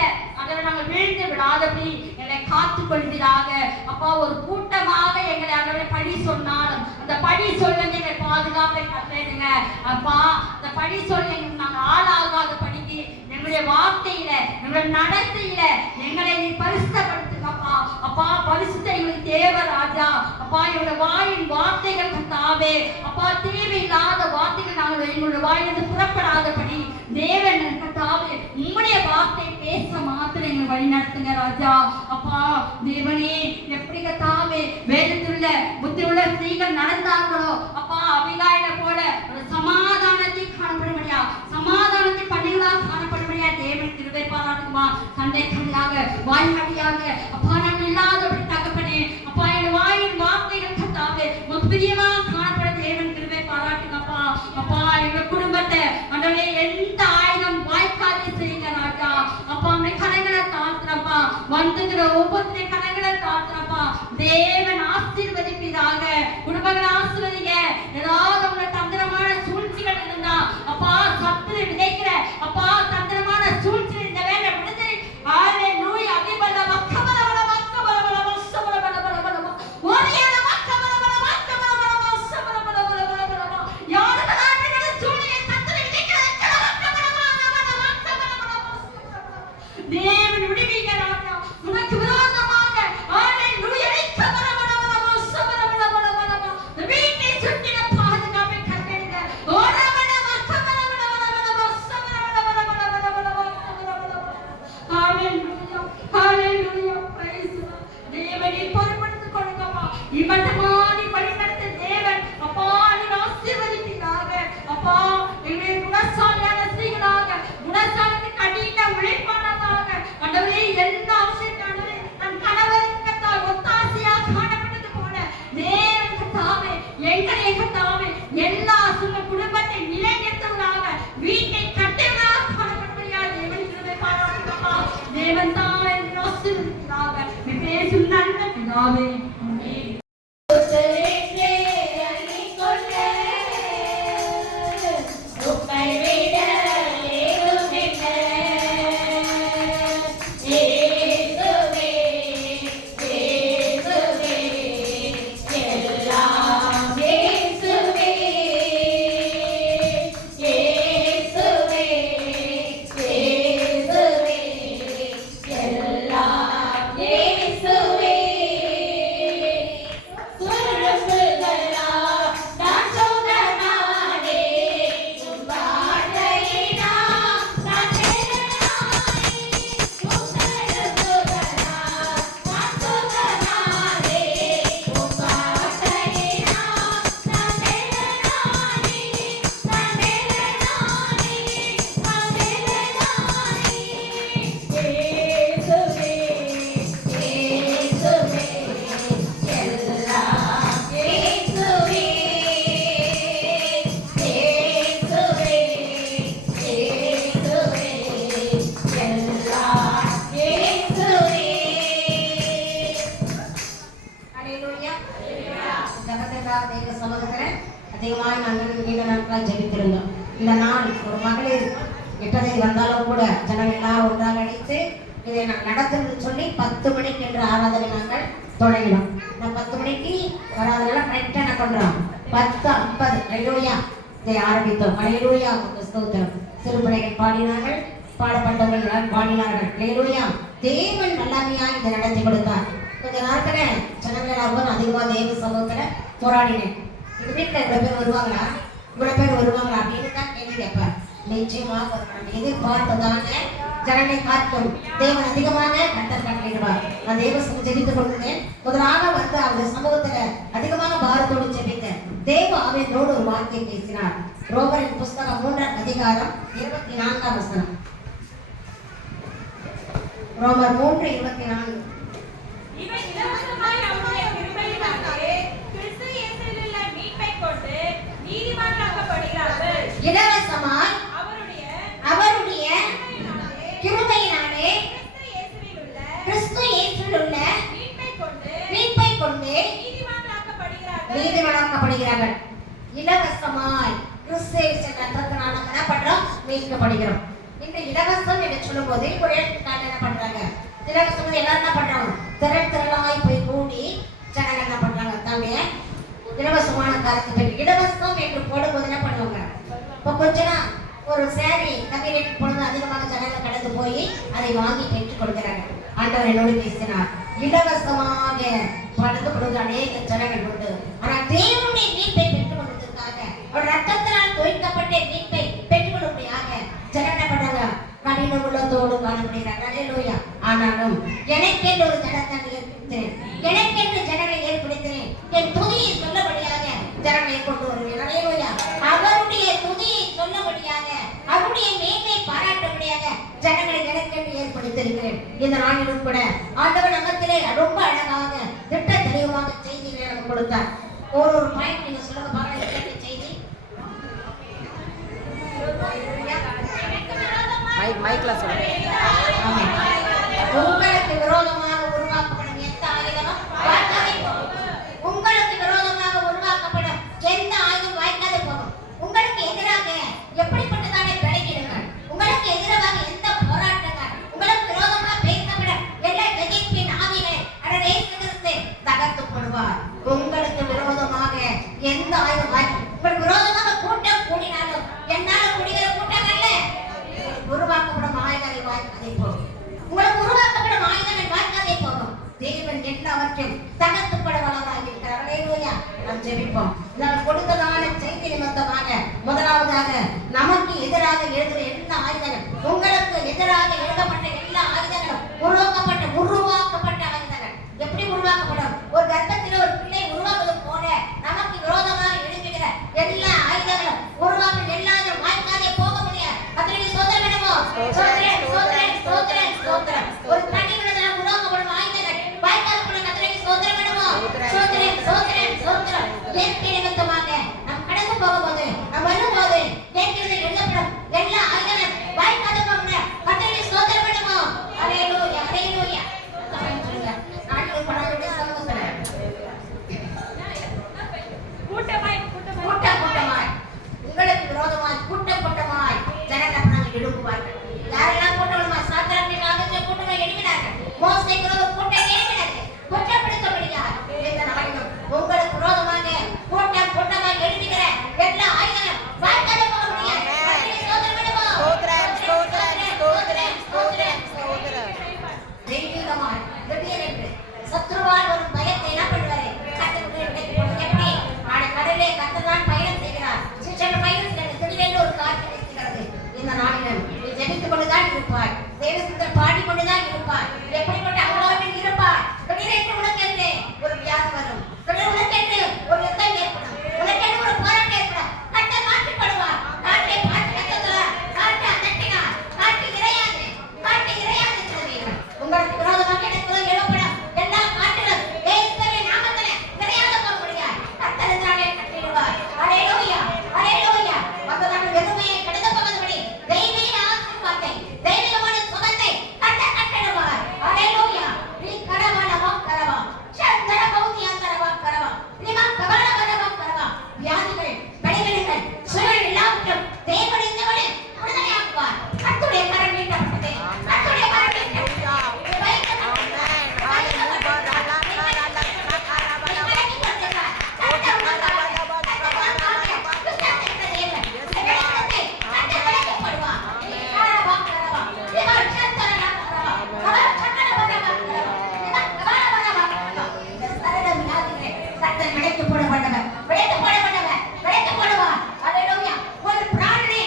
ஆண்டவரே நாங்கள் வீழ்ந்து விடாதபடி எங்களை காத்துக் கொள்வீராக. அப்பா, ஒரு கூட்டமாக எங்களை ஆண்டவரே பழி சொன்னாலும் அந்த பழி சொல்ல எங்களை பாதுகாப்பை கட்டளையிடுங்க. அப்பா, அந்த பழி சொல்ல நாங்கள் ஆளாகாத படிக்கு எங்களுடைய வார்த்தையில எங்களுடைய நடத்தையில எங்களை நீ பரிசுத்தப்படுத்துங்கப்பா. அப்பா, பரிசுத்த எங்களுக்கு தேவை ராஜா. அப்பா, எங்களுடைய வாயின் வார்த்தைகள் கர்த்தாவே, அப்பா, தேவையில்லாத வார்த்தைகள் நாங்கள் எங்களுடைய வாயிலிருந்து புறப்படாதபடி தேவன் கர்த்தாவே உம்முடைய வார்த்தை பேச மாத்திரம் எங்களை வழி நடத்துங்க ராஜா. அப்பா தேவனே, எப்படி கர்த்தாவே வேதத்துள்ள புத்தியுள்ள ஸ்திரீகள் நடந்தார்களோ அப்பா, அபிகாயிலை போல ஒரு சமாதானத்தை காணப்படும்படியா, சமாதானத்தை பணிகளாக காணப்படும்படியா தேவன் கிருபை பாராட்டுமா. சண்டைக்காக வாய்மொழியாக அப்பா நாங்கள் இல்லாதபடி தகப்பனே, அப்பா என் வாயின் வார்த்தைகள் கர்த்தாவே பிரியமாக காணப்பட தேவன் கிருபை பாராட்டுங்கப்பா. அப்பா எங்க குடும்பத்தை ஆண்டவரே எந்த ஆயுதம் வாய்க்காதே செய்யுங்க ராஜா. அப்பா உங்க கரங்களை தாழ்த்துறப்பா, வந்துகிற ஒவ்வொரு கரங்களை தாழ்த்துறப்பா. தேவன் ஆசீர்வதிப்பீராக, குடும்பங்களை ஆசீர்வதிங்க. ஏதாவது உங்க தந்திரமான சூழ்ச்சிகள் இருந்தா அப்பா, சத்துரு விதைக்கிற அப்பா தந்திரமான சூழ்ச்சி இந்த வேலை விடுதலை. ஹalleluya. அதிபல வக்கபல வல வக்கபல வல வசபல பல பல பல ஓரியல வக்கபல வல வக்கபல வல வசபல பல பல பல பல யார நாட்டின சூழ்நிலை சத்துரு விதைக்கிற வக்கபல வல வக்கபல வல தேவன் விடுவீங்க ராஜா. உனக்கு விரோதமாக ஹalleluya வக்கபல வல வல வசபல பல பல பல பல வீட்டை சுற்றின பாதுகாப்பை கட்டளையிடுங்க. ஓரவன வக்கபல வல வல வசபல பல பல பல பல பல ஹalleluya ஹalleluya praise the Lord. தேவனை பொறுப்படுத்திக் கொள்ளுங்கப்பா. இவட்டமானி வழிநடத்த தேவன் அப்பா நீர் ஆசீர்வதிப்பீராக. அப்பா எங்களை குணசாலியான ஸ்திரீகளாக, குணசாலிக்கு கடின உழைப்பாளராக ஆண்டவரே எல்லா அவசியத்தானவரே நம் கணவருக்கு கர்த்தாவே ஒத்தாசையாக காணப்பட்டது போல தேவன் கர்த்தாவே எங்களை கர்த்தாவே எல்லா சும குடும்பத்தை நிலைநிறுத்துவதாக, வீட்டை கட்டுவதாக காணப்படும்படியா தேவன் கிருபை பாராட்டுங்கப்பா. தேவன் தான் எங்களை ஆசீர்வதிப்பீராக. பேசும் நல்ல பிதாவே, ஆமென். தேவ சமூகத்தில் அதிகமாக நாங்கள் நீண்ட நாட்களாக ஜெபித்திருந்தோம். இந்த நாள் ஒரு மகளிர் எட்டதை வந்தாலும் கூட ஜனங்கள் எல்லாம் ஒன்றாக அழைத்து இதை நான் நடத்துன்னு சொல்லி 10 மணிக்கு என்ற ஆராதனை நாங்கள் தொடங்கினோம். நான் 10 மணிக்கு வராதனால கரெக்டாக என்ன பண்ணுறோம் 10:50 ஹல்லேலூயா இதை ஆரம்பித்தோம். ஹல்லேலூயா ஸ்தோத்திரம். சிறுபிள்ளைகள் பாடினார்கள், பாடப்பட்டவர்கள் பாடினார்கள். ஹல்லேலூயா. தேவன் வல்லமையாக இதை நடத்தி கொடுத்தார். கொஞ்ச நாட்கள ஜனங்கள் அதிகமாக தேவ சமூகத்தில் போராடினேன். எங்க வீட்டில் இவ்வளோ பேர் வருவாங்களா, இவ்வளோ பேர் வருவாங்களா அப்படின்னு தான் கேள்வி கேட்பேன். நிச்சயமாக வருவாங்க. எதிர்பார்ப்பு தாங்க ஜனங்களை காட்டும் தேவன் அதிகமாக கர்த்தர் கட்டளையிடுவார். நான் தேவ சமூகம் ஜெபித்துக் கொண்டிருந்தேன். முதலாக வந்து அவருடைய சமூகத்துல அதிகமாக பாரத்தோடு ஜெபித்தேன். தேவ ஆவியோடு ஒரு வார்த்தையை பேசினார். ரோமரின் புஸ்தகம் 3ஆம் அதிகாரம் 24ஆம் வசனம். ரோமர் 3:24. இவை இலவசமாய் அவருடைய கிருபையினாலே கிறிஸ்து இயேசுவிலுள்ள மீட்பைக் கொண்டு நீதிமான்களாக்கப்படுகிறார்கள். இலவசமாய் அவருடைய கிருபையினாலே கிறிஸ்து இயேசுவிலுள்ள மீட்பைக் கொண்டு நீதிமான்களாக்கப்படுகிறார்கள். இலவசமாய் கிறிஸ்து இயேசுவின் ரத்தத்தினால என்ன பண்றோம்? மீட்கப்படுகிறோம். இந்த இலவசம் என்று சொல்லும்போது ஒரு இடத்துக்காக என்ன பண்றாங்க? இலவசம் வந்து எல்லாரும் என்ன பண்றாங்க? திரளாய் போய் கூடி ஜனங்கள் என்ன பண்றாங்க? தன்னுடைய இலவசமான காலத்துக்கு இலவசம் என்று போடும்போது என்ன பண்ணுவாங்க? இப்போ கொஞ்ச நாள் ஒரு சேரி கம்மி ரேட் பொழுது அதிகமாக ஜனங்கள் கடந்து போய் அதை வாங்கி பெற்றுக் கொடுக்கிறாங்க. ஆண்டவர் என்னோடு பேசினார். இலவசமாக படந்து பொழுது அநேக ஜனங்கள் உண்டு. ஆனால் தேவனுடைய மீட்பை பெற்றுக் கொள்வதற்காக அவர் ரத்தத்தினால் தோய்க்கப்பட்ட மீட்பை பெற்றுக் கொள்ளும்படியாக ஜனங்கள் என்ன பண்றாங்க? கடின உள்ளத்தோடு காணப்படுகிறார். அல்லேலூயா. ஆனாலும் எனக்கென்று ஒரு ஜனத்தை ஏற்படுத்தினேன், எனக்கென்று ஜனங்களை ஏற்படுத்தினேன், என் துதியை சொல்லபடியாக ஜனங்களை கொண்டு வருவேன். அல்லேலூயா. அவருடைய துதியை சொல்லபடியாக அவருடைய மேன்மை பாராட்டும்படியாக ஜனங்களை எனக்கென்று ஏற்படுத்தியிருக்கிறேன். இந்த நாளிலும் கூட ஆண்டவர் நமத்திலே ரொம்ப அழகாக திட்ட தெளிவாக செய்திகளை நமக்கு கொடுத்தார். ஒரு பாயிண்ட் நீங்க சொல்லுங்க பாருங்க. செய்தி மைக்ல சொல்லுங்க. உங்களுக்கு விரோதமாக உருவாக்கப்படும் எந்த ஆயுதமும் வாய்க்காதே போகும். உங்களுக்கு விரோதமாக உருவாக்கப்படும் எந்த ஆயுதம் வாய்க்காதே போகும். உங்களுக்கு எதிராக எப்படிப்பட்டதான விளைவிடுங்கள், உங்களுக்கு எதிராக எந்த போராட்டங்கள், உங்களுக்கு விரோதமாக பேசப்படும் எல்லா எதிர்ப்பின் ஆவிகளை அடரேசுகிறது தகர்த்து போடுவார். உங்களுக்கு விரோதமாக எந்த ஆயுதம் உங்களுக்கு விரோதமாக கூட்டம் கூடினாலும் என்னால கூடுகிற கூட்டம் அல்ல. உருவாக்கப்படும் ஆயுதங்கள் வாய்க்காதே போகும். உங்களுக்கு உருவாக்கப்படும் ஆயுதங்கள் வாய்க்காதே போகும். தேவன் எல்லாவற்றையும் தகர்த்துப்பட வல்லவராக இருக்கிறார். அல்லேலூயா. நாம் ஜெபிப்போம். நாம் கொடுத்ததான செய்தி நிமித்தமாக முதலாவதாக நமக்கு எதிராக எழுதுகிற எல்லா ஆயுதங்கள், உங்களுக்கு எதிராக எழுதப்பட்ட எல்லா ஆயுதங்களும் உருவாக்கப்பட்ட ஆயுதங்கள். எப்படி உருவாக்கப்படும்? ஒரு கர்ப்பத்தில் ஒரு பிள்ளை உருவாக்குவது போல நமக்கு விரோதமாக எழுதுகிற எல்லா ஆயுதங்களும் உருவாக்கும் எல்லா வாய்க்காதே போக முடியாது. அதற்கு சோதனை வேணுமோ? சோதனை ஒரு தனி மனிதனாக உருவாக்கப்படும் ஆயுதங்கள் வாய்க்காதப்படும். அதற்கு சோதனை வேணுமோ? சோதனை இயற்கை நிமித்தமாக நாம் கடந்து போகும்போது நாம் வரும்போது இயற்கையில் எழுதப்படும் எல்லா ஆயுதங்களும் வாய்க்காத போகிற அதற்கு சோதனை வேணுமோ? அல்லேலூயா. நான்கு படங்களுடைய சமூகத்தில் கூட்டமாய் உங்களுக்கு விரோதமாய் கூட்டமாய் ஜனங்கள் எழுப்புவார்கள். யாரெல்லாம் கூட்டமாய் சாத்திரத்திற்காக கூட்டமாய் எழுப்பினார்கள். மோசேக்கு ஒரு கூட்டம் எழுப்பினார்கள். குற்றப்படுத்தப்படுகிறார். இந்த நாளிலும் உங்களுக்கு விரோதமாக கூட்டமாய் எழுப்புகிற எல்லா ஆயுதங்களும் வாய்க்காத போக முடியாது. தெய்வீகமாய் திடீரென்று சத்ருவால் ஒரு பயத்தை என்ன பண்ணுவாரு? எப்படி நாளை கடலே கத்ததான் பயணம் செய்கிறார். சில பயணம் திடீரென்று ஒரு காற்று வீசுகிறது. இந்த நாளிலும் நீ ஜெபித்துக் கொண்டுதான் இருப்பாய். தேவசத்தில் பாடிக்கொண்டுதான் இருப்பாய். எப்படிப்பட்ட அவ்வளவு இருப்பாய். திடீரென்று உனக்கென்று ஒரு வியாதி வரும். உனக்கென்று ஒரு யுத்தம் ஏற்படும். உனக்கென்று ஒரு போராட்டம் ஏற்படும். கட்ட மாற்றிப்படுவார். காட்டை பார்த்து கத்துகிறார். காட்டை அதட்டினார். காட்டு இறையாது சொல்வீர்கள். உங்களுக்கு விரோதமாக எனக்கு எழுப்படும் எல்லா காட்டிலும் இயேசுவின் நாமத்திலே நிறையாக போக முடியாது. கர்த்தரினாலே கட்டிடுவார். அல்லேலூயா. மற்றவர்கள் வெறுமையை கடந்து போவதுபடி தெய்வீக ஆசீர்வாதத்தை, தெய்வீகமான சுகத்தை கர்த்தர் கட்டிடுவார். அல்லேலூயா. நீ கரவா சந்தர பௌதியா கரவா நீமா கரவா வியாதிகள், படைகள், சுழல் எல்லாவற்றும் தேவனிந்தவனே உடனடியாக்குவார். கர்த்தருடைய கரம் நீட்டப்பட்டது. கர்த்தருடைய கரம் விளைத்து போடுவார். ஒரு பிராணனை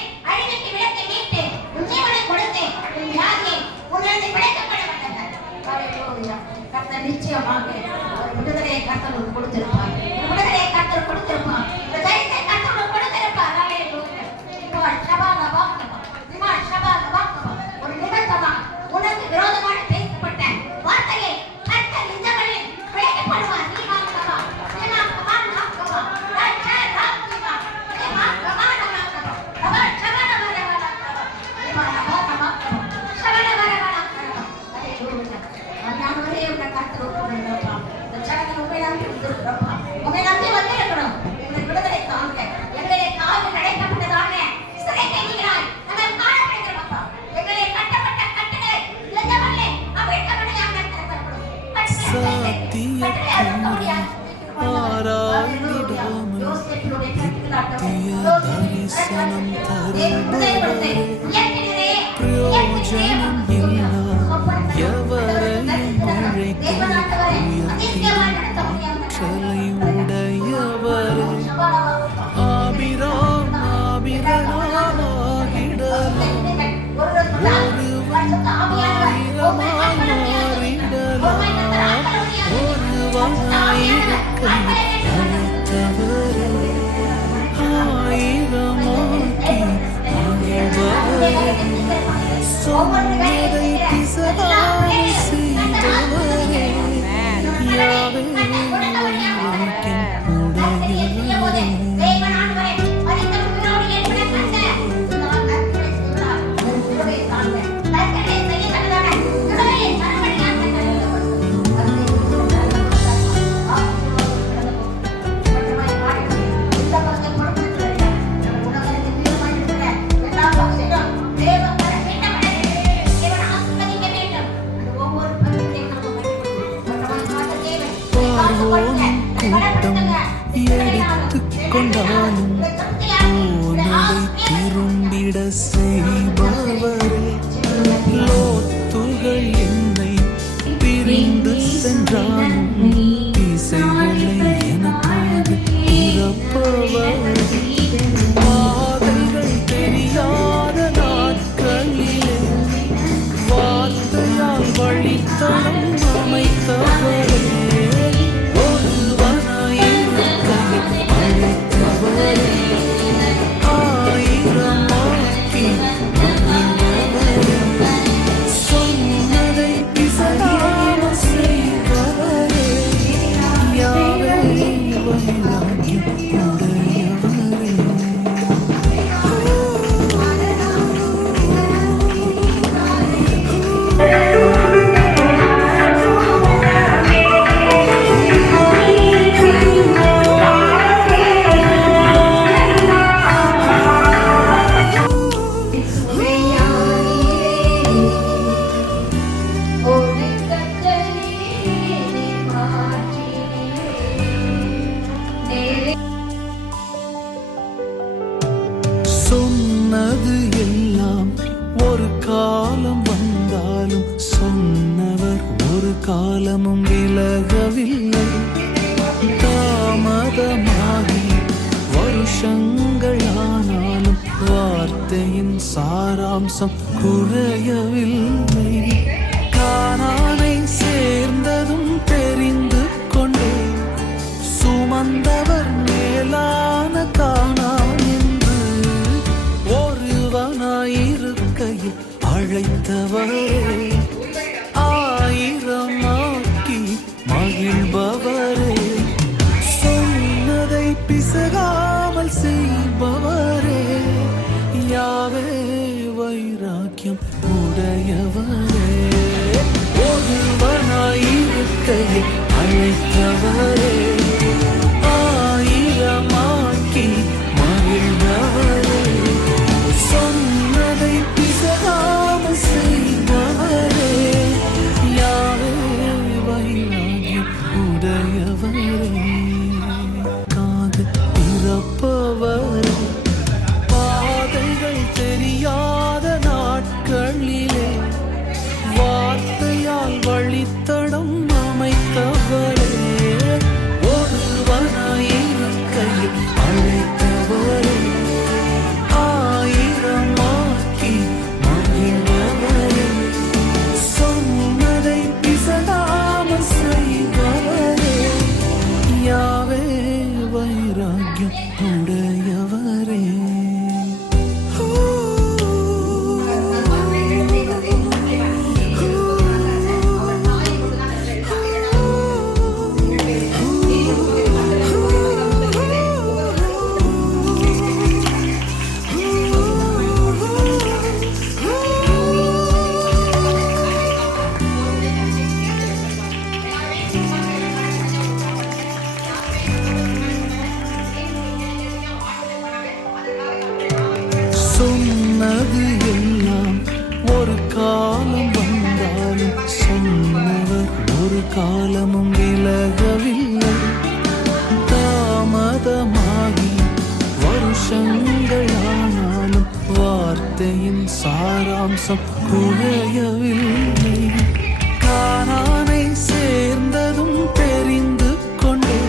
தரிசனம் தருபவரே பிரயோஜனம் இல்லா எவரையும் அழைத்து உயர்த்திடும் ஆற்றலை உடையவரே ஆபிராம் ஆபிரகாமாகிடலாம் ஒருவன் ஆயிரமாய் மாறிடலாம் ஒருவனாயிருக்கை அழைத்தவரே ஆயிரமாக்கி மகிழ்பவரே சொன்னதை பிசகாமல் செய்தவரே யாவே வைராக்கியம் உடையவரே கொண்டாலும் போனதை திரும்பிட செய்பவரே லோத்துகள் என்னை பிரிந்து சென்றாலும் திசைகளை எனக்காக திறப்பவரே பாதைகள் தெரியாத நாட்களிலே வார்த்தையால் வழித்தடம் அமைத்தவரே சொன்னது எல்லாம் ஒரு காலம் வந்தாலும் சொன்னவர் ஒரு காலமும் விலகவில்லை தாமதமாகி வருஷங்களானாலும் வார்த்தையின் சாராம்சம் குறையவில்லை கானானை சேர்ந்ததும் தெரிந்து கொண்டே சுமந்தவர் மேலான கானான் என்று ஒருவனாயிருக்கையில் அழைத்தவரே ஆயிரமாக்கி மகிழ்பவரே சொன்னதை பிசகாமல் செய்பவரே யாவே வைராக்கியம் உடையவரே ஒருவனாயிருக்கையில் அழைத்தவரே ஆயிரமாக்கி மகிழ்பவரே சொன்னதை பிசகாமல் செய்பவரே யாவே வைராக்கியம் உடையவரே காக பிறப்பவரே பாதைகள் தெரியாத நாட்களிலே வார்த்தையால் வழித்தடம் அமைத்தவரே ஒருவனாயிருக்கையில் அழைத்தவரே ஆயிரமாக்கி மகிழ்ந்தவரே சொன்னதை பிசகாமல் செய்பவரே யாவே வைராக்கியம் உடையவரே சொன்னது எல்லாம் ஒரு காலம் வந்தாலும் சொன்னவர் ஒரு காலமும் விலகவில்லை தாமதமாகி வருஷங்களானாலும் வார்த்தையின் சாராம்சம் குறையவில்லை. கானானை சேர்ந்ததும் தெரிந்து கொண்டே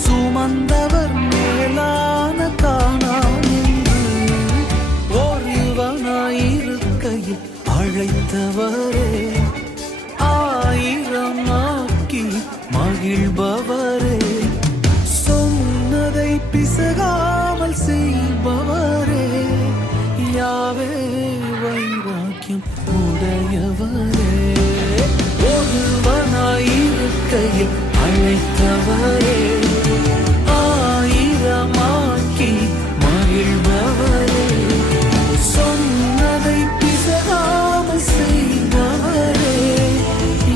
சுமந்தவர் மேலான கானான் என்று ஒருவனாயிருக்கையில் அழைத்தவரே, ஆயிரமாக்கி மகிழ்பவரே, சொன்னதை பிசகாமல் செய்பவரே, யாவே வைராக்கியம் உடையவரே, ஒருவனாயிருக்கையில் அழைத்தவரே, ஆயிரமாக்கி மகிழ்பவரே, சொன்னதை பிசகாமல் செய்பவரே,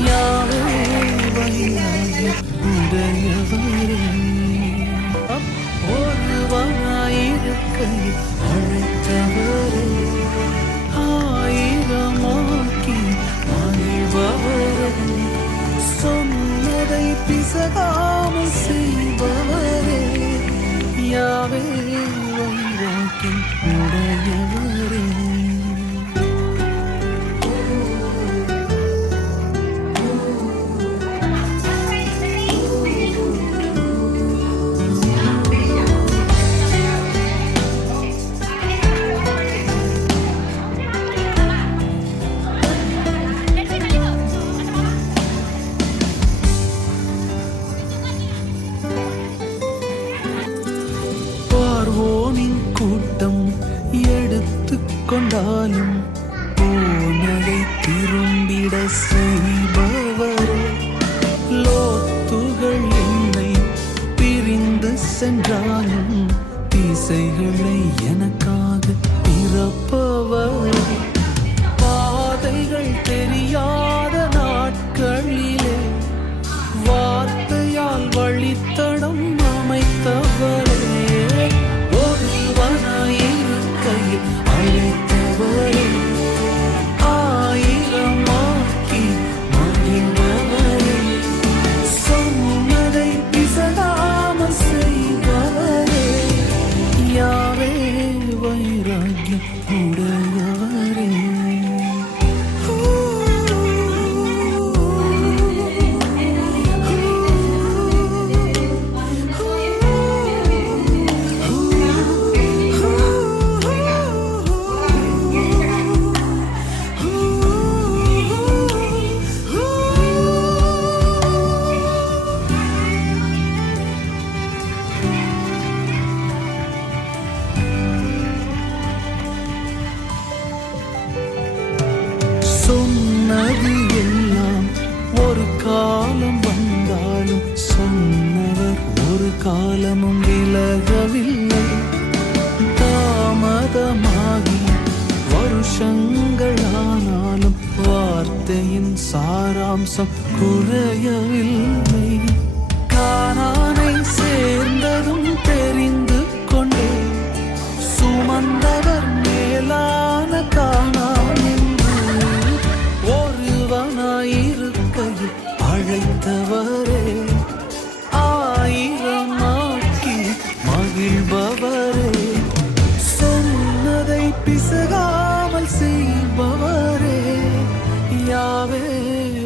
யாவே வைராக்கியம் உடையவரே, ஒருவனாயிருக்கையில் அழைத்தவரே, ஆயிரமாக்கி மகிழ்பவரே, சொன்னதை பிசகாமல் செய்பவரே, யாவே வைராக்கியம் உடையவரே. பார்வோனின் கூட்டம் எடுத்து கொண்டாலும் போனதை திரும்பிட செய்பவரே, லோத்துகள் என்னை பிரிந்து சென்றாலும் திசைகளை எனக்காக திறப்பவரே, பாதைகள் தெரியாத நாட்களிலே வார்த்தையால் வழித்தடம் அமைத்தவரே, ஒருவனாயிருக்கையில் அழைத்தவரே, ஆயிரமாக்கி மகிழ்ந்தவரே, சொன்னதை பிசகாமல் செய்பவரே, யாவே வைராக்கியம் உடையவரே. சொன்னது எல்லாம் ஒரு காலம் வந்தாலும் சொன்னவர் ஒரு காலமும் விலகவில்லை. தாமதமாகி வருஷங்களானாலும் வார்த்தையின் சாராம்சம் குறையவில்லை. கானானை சேர்ந்ததும் தெரிந்து கொண்டே சுமந்தவர் மேலான கானான் என்று ஒருவனாயிருக்கையில் அழைத்தவரே, ஆயிரமாக்கி மகிழ்பவரே, சொன்னதை பிசகாமல் செய்பவரே, யாவே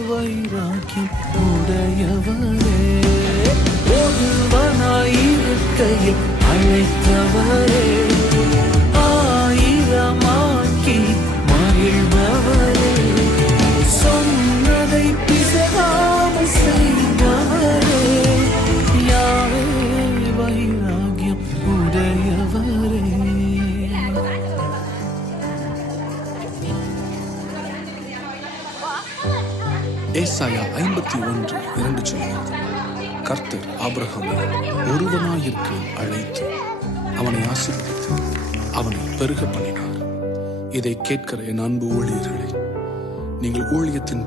வைராக்கியம் உடையவரே, ஒருவனாயிருக்கையில் அழைத்தவரே, ஆயிரமாக்கி மகிழ்பவரே, சொன்னதை பிசகாமல் செய்பவரே, யாவே வைராக்கியம் உடையவரே. ஏசாயா 51:2 சொல்கிறது, கர்த்தர் ஆபிரகாமை ஒருவனாயிருக்க அழைத்து அவனை ஆசீர்வதித்து அவனை பெருக பண்ணினார். இதை கேட்கிற என் அன்பு ஊழியர்களே, நீங்கள் ஊழியத்தின்